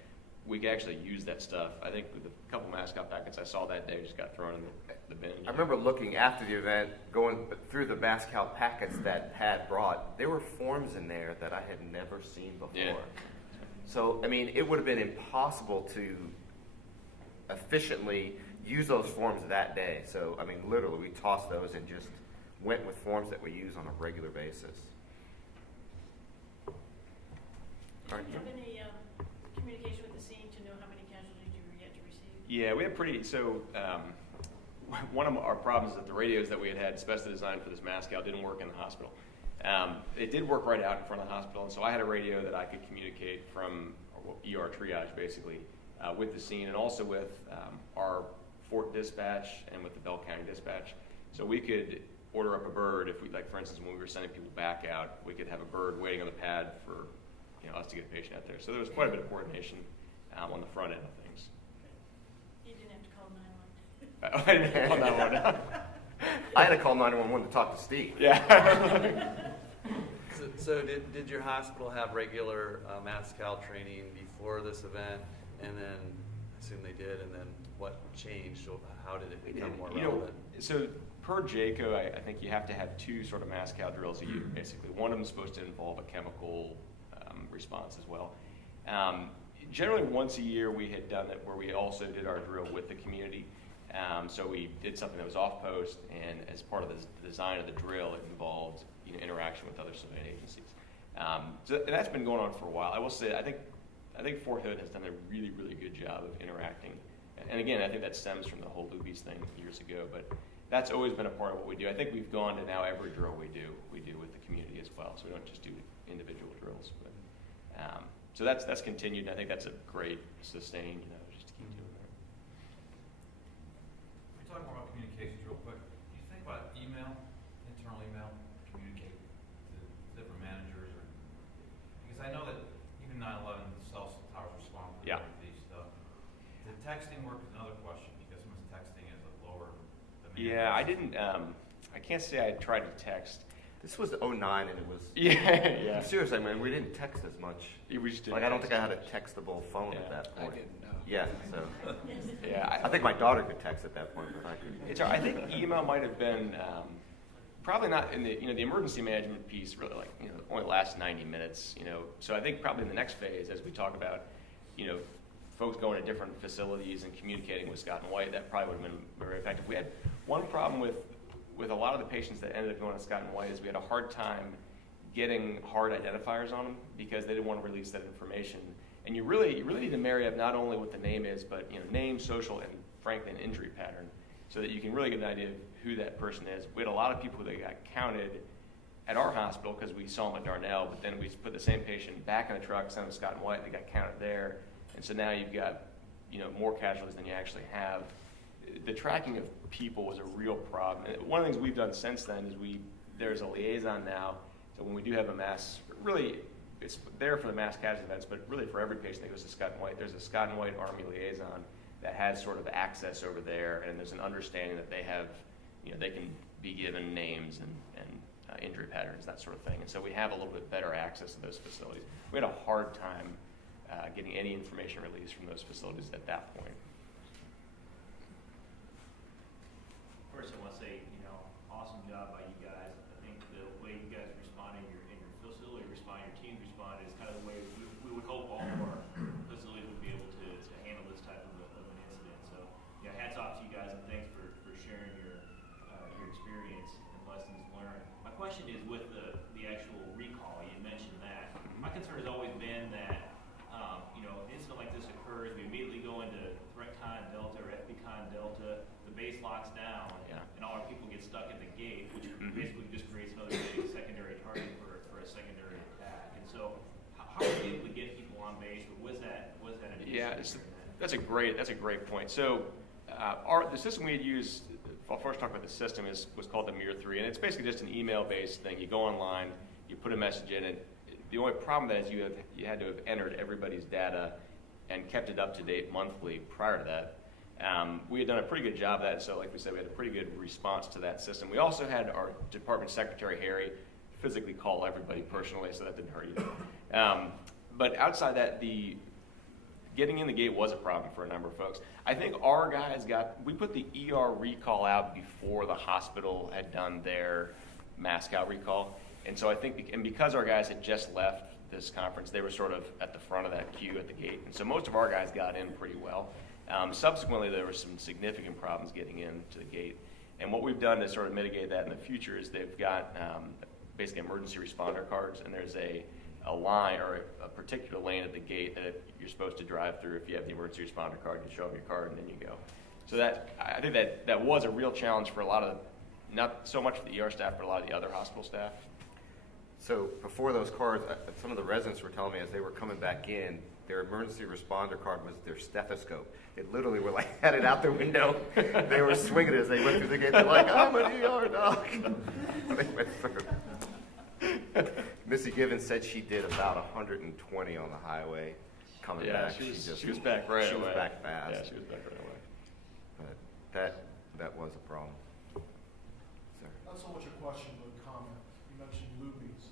We can actually use that stuff. I think with a couple MASCAL packets I saw that day just got thrown in the bin. I remember looking after the event, going through the MASCAL packets that Pat brought. There were forms in there that I had never seen before. Yeah. So, I mean, it would have been impossible to efficiently use those forms that day. So, I mean, literally, we tossed those and just went with forms that we use on a regular basis. Did you have any communication with the scene to know how many casualties you were yet to receive? Yeah, we had one of our problems is that the radios that we had specially designed for this MASCAL didn't work in the hospital. It did work right out in front of the hospital, and so I had a radio that I could communicate from ER triage, basically, with the scene, and also with our Fort dispatch and with the Bell County dispatch. So we could order up a bird if we, like, for instance, when we were sending people back out, we could have a bird waiting on the pad for us to get a patient out there. So there was quite a bit of coordination on the front end of things. You didn't have to call 911. I didn't call that one. I had to call 911 to talk to Steve. Yeah. So did your hospital have regular MASCAL training before this event? And then, I assume they did, and then what changed? How did it become more relevant? So per JACO, I think you have to have two sort of MASCAL drills a year, basically. One of them is supposed to involve a chemical response as well. Generally, once a year, we had done it where we also did our drill with the community. So we did something that was off-post, and as part of the design of the drill, it involved interaction with other civilian agencies. So that's been going on for a while. I will say, I think Fort Hood has done a really, really good job of interacting. And again, I think that stems from the whole Lubies thing years ago, but that's always been a part of what we do. I think we've gone to now every drill we do with the community as well. So we don't just do individual drills. But, so that's continued, and I think that's a great sustain, just to keep doing that. We talk more about communications real quick. Do you think about email, internal email, communicate to different managers? Because I know that even 9/11 cell towers respond to these stuff. The texting work is another question, because sometimes texting is a lower demand. Yeah, I didn't, I can't say I tried to text. This was '09, and it was... Yeah. Seriously, man, we didn't text as much. We just didn't. Like, I don't think I had a textable phone at that I point. didn't know. Yeah, so... Yeah, I think my daughter could text at that point, but I couldn't. I think email might have been probably not in the the emergency management piece really only lasts 90 minutes. So I think probably in the next phase, as we talk about folks going to different facilities and communicating with Scott and White, that probably would have been very effective. We had one problem with a lot of the patients that ended up going to Scott and White is we had a hard time getting hard identifiers on them because they didn't want to release that information. And you really need to marry up not only what the name is, but name, social, and frankly an injury pattern, so that you can really get an idea of who that person is. We had a lot of people that got counted at our hospital because we saw them at Darnell, but then we put the same patient back in the truck, sent them to Scott and White, they got counted there, and so now you've got more casualties than you actually have. The tracking of people was a real problem. And one of the things we've done since then is there's a liaison now, so when we do have a mass, really it's there for the mass casualty events, but really for every patient that goes to Scott and White, there's a Scott and White Army liaison that has sort of access over there, and there's an understanding that they have, they can be given names and injury patterns, that sort of thing. And so we have a little bit better access to those facilities. We had a hard time getting any information released from those facilities at that point. First, I want to say, awesome job by you guys. I think the way you guys respond in your facility respond, your teams respond is kind of the way we would hope all of our facilities would be able to handle this type of an incident. So, hats off to you guys, and thanks for sharing your experience and lessons learned. My question is with the actual recall. You mentioned that. My concern has always been that an incident like this occurs, we immediately go into ThreatCon Delta or FBCon Delta, the base locks down, and all our people get stuck at the gate, which basically just creates another big secondary target for a secondary attack. And so, how are we able to get people on base, but was that an issue? Yeah, that's a great point. So the system we had used, I'll first talk about the system, was called the Mirror 3, and it's basically just an email-based thing. You go online, you put a message in it. The only problem that is you had to have entered everybody's data and kept it up to date monthly prior to that. We had done a pretty good job of that, so like we said, we had a pretty good response to that system. We also had our department secretary, Harry, physically call everybody personally, so that didn't hurt either. But outside that, the getting in the gate was a problem for a number of folks. I think our guys we put the ER recall out before the hospital had done their MASCAL recall. And so I think, and because our guys had just left this conference, they were sort of at the front of that queue at the gate. And so most of our guys got in pretty well. Subsequently, there were some significant problems getting into the gate. And what we've done to sort of mitigate that in the future is they've got basically emergency responder cards, and there's a line or a particular lane at the gate that you're supposed to drive through. If you have the emergency responder card, you show them your card and then you go. So I think that was a real challenge for a lot of, not so much for the ER staff, but a lot of the other hospital staff. So before those cards, some of the residents were telling me as they were coming back in, their emergency responder card was their stethoscope. It literally were like had it out their window. They were swinging it as they went through the gate. They're like, I'm an ER doc. They went through. Missy Givens said she did about 120 on the highway coming back. She was back right away. She was back fast. Yeah, she was back right away. But that was a problem. Sir. Not so much a question, but a comment. You mentioned Luby's.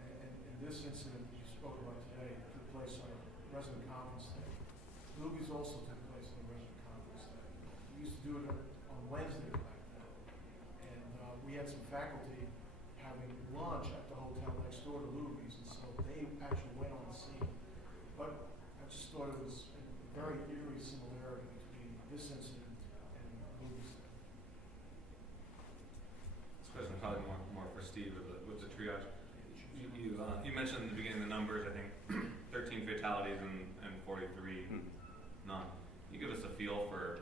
And this incident you spoke about today took place on a resident conference day. Luby's also took place on a resident conference day. We used to do it on Wednesday back then. And we had some faculty having lunch at the hotel next door to Luby's, and so they actually went on the scene. But I just thought it was a very eerie similarity between this incident and Luby's. This question is probably more for Steve with the triage. You mentioned in the beginning the numbers, I think 13 fatalities and 43 none. You give us a feel for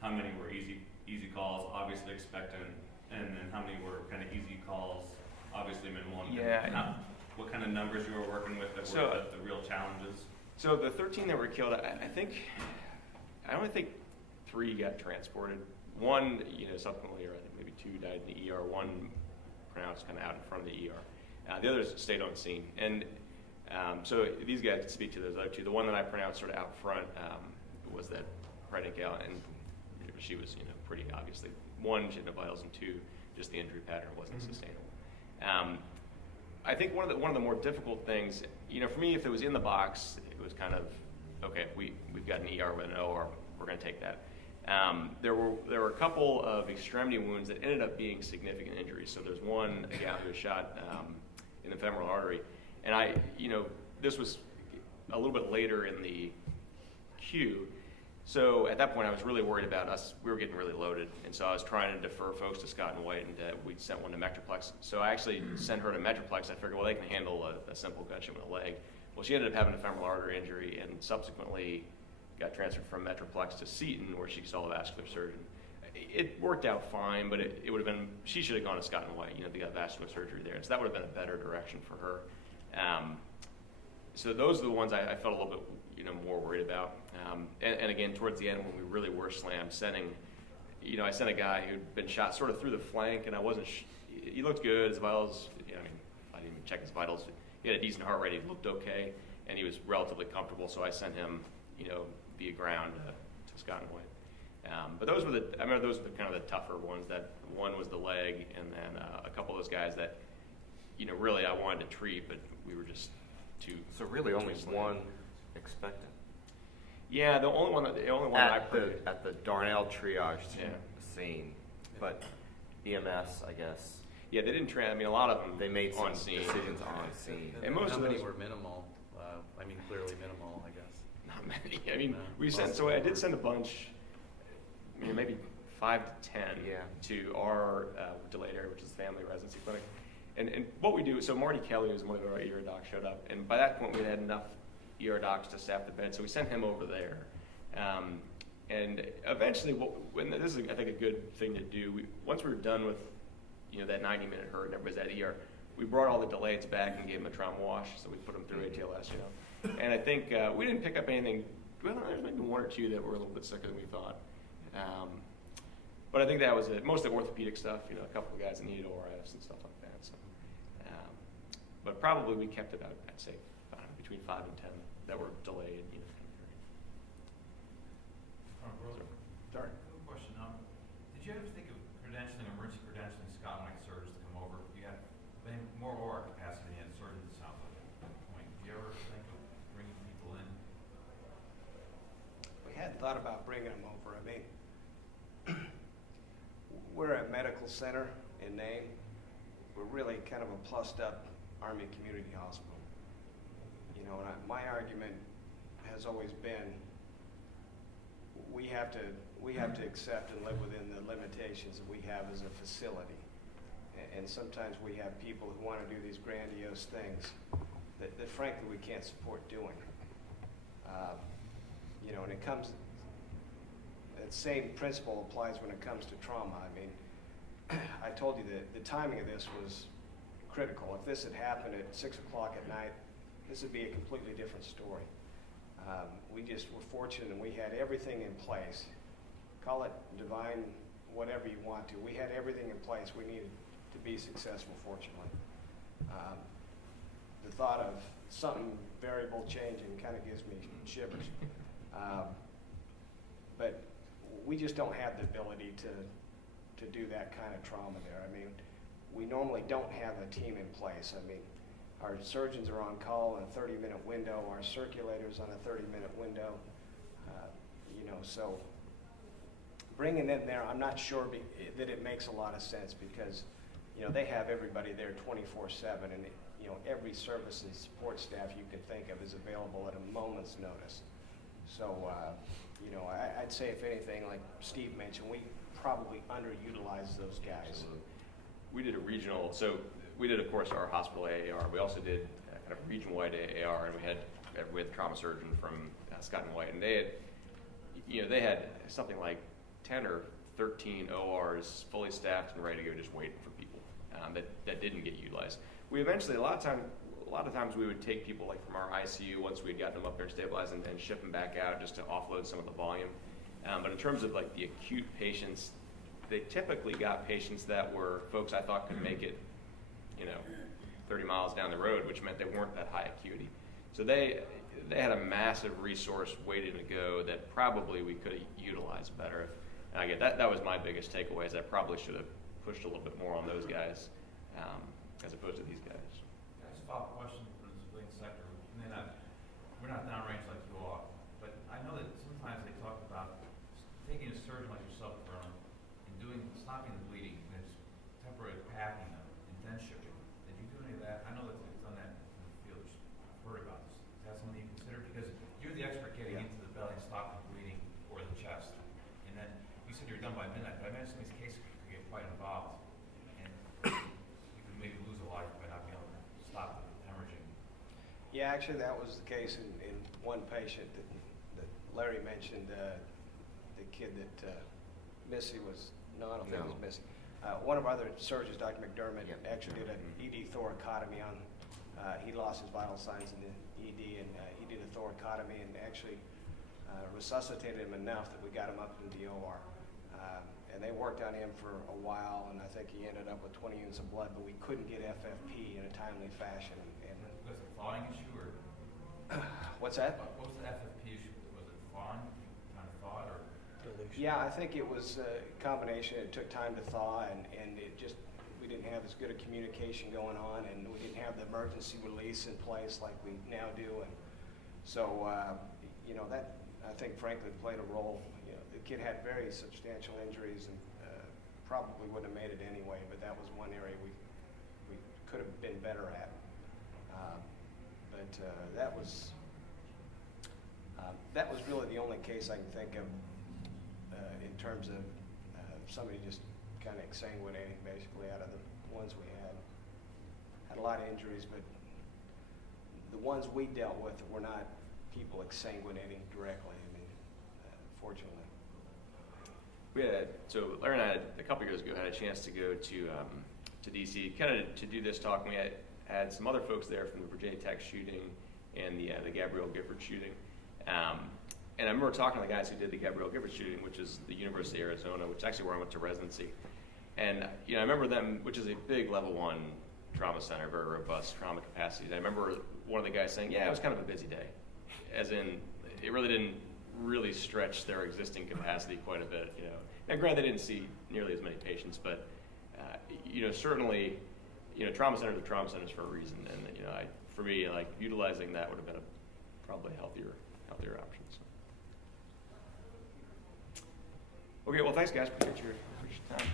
how many were easy calls, obviously expectant, and then how many were kind of easy calls, obviously minimal. Yeah. What kind of numbers you were working with that were the real challenges? So the 13 that were killed, I only think 3 got transported. One, subsequently, or I think maybe 2 died in the ER. One pronounced kind of out in front of the ER. The others stayed on scene. And so these guys could speak to those other 2. The one that I pronounced sort of out front was that pregnant gal, and she was, pretty obviously. 1, she had no vitals, and 2, just the injury pattern wasn't sustainable. I think one of the more difficult things, for me, if it was in the box, it was kind of, okay, we've got an ER with an OR, we're going to take that. There were a couple of extremity wounds that ended up being significant injuries. So there's one, a gal who was shot in the femoral artery, and this was a little bit later in the queue. So at that point, I was really worried about us. We were getting really loaded, and so I was trying to defer folks to Scott and White, and we sent one to Metroplex. So I actually sent her to Metroplex. I figured, well, they can handle a simple gunshot with a leg. Well, she ended up having a femoral artery injury, and subsequently got transferred from Metroplex to Seton, where she saw a vascular surgeon. It worked out fine, but it would have been, she should have gone to Scott and White. They got vascular surgery there, and so that would have been a better direction for her. So those are the ones I felt a little bit, more worried about. And again, towards the end, when we really were slammed, I sent a guy who'd been shot sort of through the flank, and I wasn't. He looked good. His vitals, I didn't even check his vitals. He had a decent heart rate. He looked okay, and he was relatively comfortable. So I sent him, via ground to Scott and White. But those were I remember those were kind of the tougher ones. That one was the leg, and then a couple of those guys that, really I wanted to treat, but we were just too. So really, only slammed. one expectant. Yeah, the only one At the Darnell triage scene, but EMS, I guess. Yeah, they didn't a lot of them They made some on scene. decisions on scene. And most how of many those were minimal? Clearly minimal, I guess. Not many. No. We sent. So I did send a bunch. Maybe 5 to 10 to our delayed area, which is the family residency clinic. And what we do. So Marty Kelly, who's one of our ER docs, showed up, and by that point we had enough ER docs to staff the bed, so we sent him over there. And eventually, this is I think a good thing to do. Once we were done with that 90-minute herd and everybody's at ER, we brought all the delayeds back and gave them a trauma wash. So we put them through ATLS, And I think we didn't pick up anything. Well, there's maybe one or two that were a little bit sicker than we thought. But I think that was it. Mostly orthopedic stuff, you know, a couple of guys that needed ORFs and stuff like that. So, but probably we kept about, I'd say, between 5 and 10 that were delayed. You know, Sorry. Good question. Did you ever think of credentialing, emergency credentialing Scott and Mike surgeons to come over? You have more OR capacity than surgeons, it sounds like, at that point. Did you ever think of bringing people in? We hadn't thought about bringing them over. I mean, we're a medical center in name. We're really kind of a plussed up Army community hospital. You know, and my argument has always been we have to accept and live within the limitations that we have as a facility. And sometimes we have people who want to do these grandiose things that frankly we can't support doing. You know, and it comes, that same principle applies when it comes to trauma. I mean, I told you that the timing of this was critical. If this had happened at 6 o'clock at night, this would be a completely different story. We just were fortunate and we had everything in place. Call it divine, whatever you want to. We had everything in place we needed to be successful, fortunately. The thought of something variable changing kind of gives me shivers. But we just don't have the ability to do that kind of trauma there. I mean, we normally don't have a team in place. I mean, our surgeons are on call in a 30-minute window. Our circulators on a 30-minute window. You know, so bringing them there, I'm not sure that it makes a lot of sense because, you know, they have everybody there 24/7, and you know, every service and support staff you can think of is available at a moment's notice. So, you know, I'd say if anything, like Steve mentioned, we probably underutilize those guys. we did a regional, so we did, of course, our hospital AAR. We also did kind of region-wide AAR, and we had a trauma surgeon from Scott and White, and they had something like 10 or 13 ORs fully staffed and ready to go, just waiting for people that didn't get utilized. We eventually, a lot of times we would take people like from our ICU once we had gotten them up there stabilized and ship them back out just to offload some of the volume. But in terms of like the acute patients, they typically got patients that were folks I thought could make it, 30 miles down the road, which meant they weren't that high acuity. So they had a massive resource waiting to go that probably we could have utilized better. And I get that was my biggest takeaway, is I probably should have pushed a little bit more on those guys as opposed to these guys. Just a follow-up question for the civilian sector. We're not downrange like you are, but I know that sometimes they talk about taking a surgeon like yourself, Darnell, and stopping the bleeding, and it's temporary packing them and then shipping. Did you do any of that? I know that they've done that in the field. I've heard about this. Is that something you consider? Because you're the expert getting into the belly and stopping the bleeding or the chest. And then you said you're done by midnight, but I imagine some of these cases could get quite involved. And you could maybe lose a life by not being able to stop the hemorrhaging. Yeah, actually that was the case in one patient that Larry mentioned, the kid that Missy was, no, I don't think it was Missy. One of our other surgeons, Dr. McDermott, actually did an ED thoracotomy on, he lost his vital signs in the ED, and he did a thoracotomy and actually resuscitated him enough that we got him up into the OR. And they worked on him for a while, and I think he ended up with 20 units of blood, but we couldn't get FFP in a timely fashion. And was it a thawing issue or? What's that? What was the FFP issue? Was it thawing? Kind of thawed or? Yeah, I think it was a combination. It took time to thaw, and it just, we didn't have as good a communication going on, and we didn't have the emergency release in place like we now do. And so, that, I think, frankly, played a role. The kid had very substantial injuries and probably wouldn't have made it anyway, but that was one area we could have been better at. But that was really the only case I can think of in terms of somebody just kind of exsanguinating, basically, out of the ones we had. Had a lot of injuries, but the ones we dealt with were not people exsanguinating directly. I mean, fortunately. So Larry and I, a couple years ago, had a chance to go to DC, kind of to do this talk. And we had some other folks there from the Virginia Tech shooting, and the Gabrielle Gifford shooting. And I remember talking to the guys who did the Gabrielle Gifford shooting, which is the University of Arizona, which is actually where I went to residency. And I remember them, which is a big level 1 trauma center, very robust trauma capacities. I remember one of the guys saying, yeah, it was kind of a busy day. As in, it really didn't really stretch their existing capacity quite a bit. Now granted, they didn't see nearly as many patients, but certainly, trauma centers are trauma centers for a reason. And for me, like utilizing that would have been probably a healthier option. So. Okay, well, thanks, guys. Appreciate your time.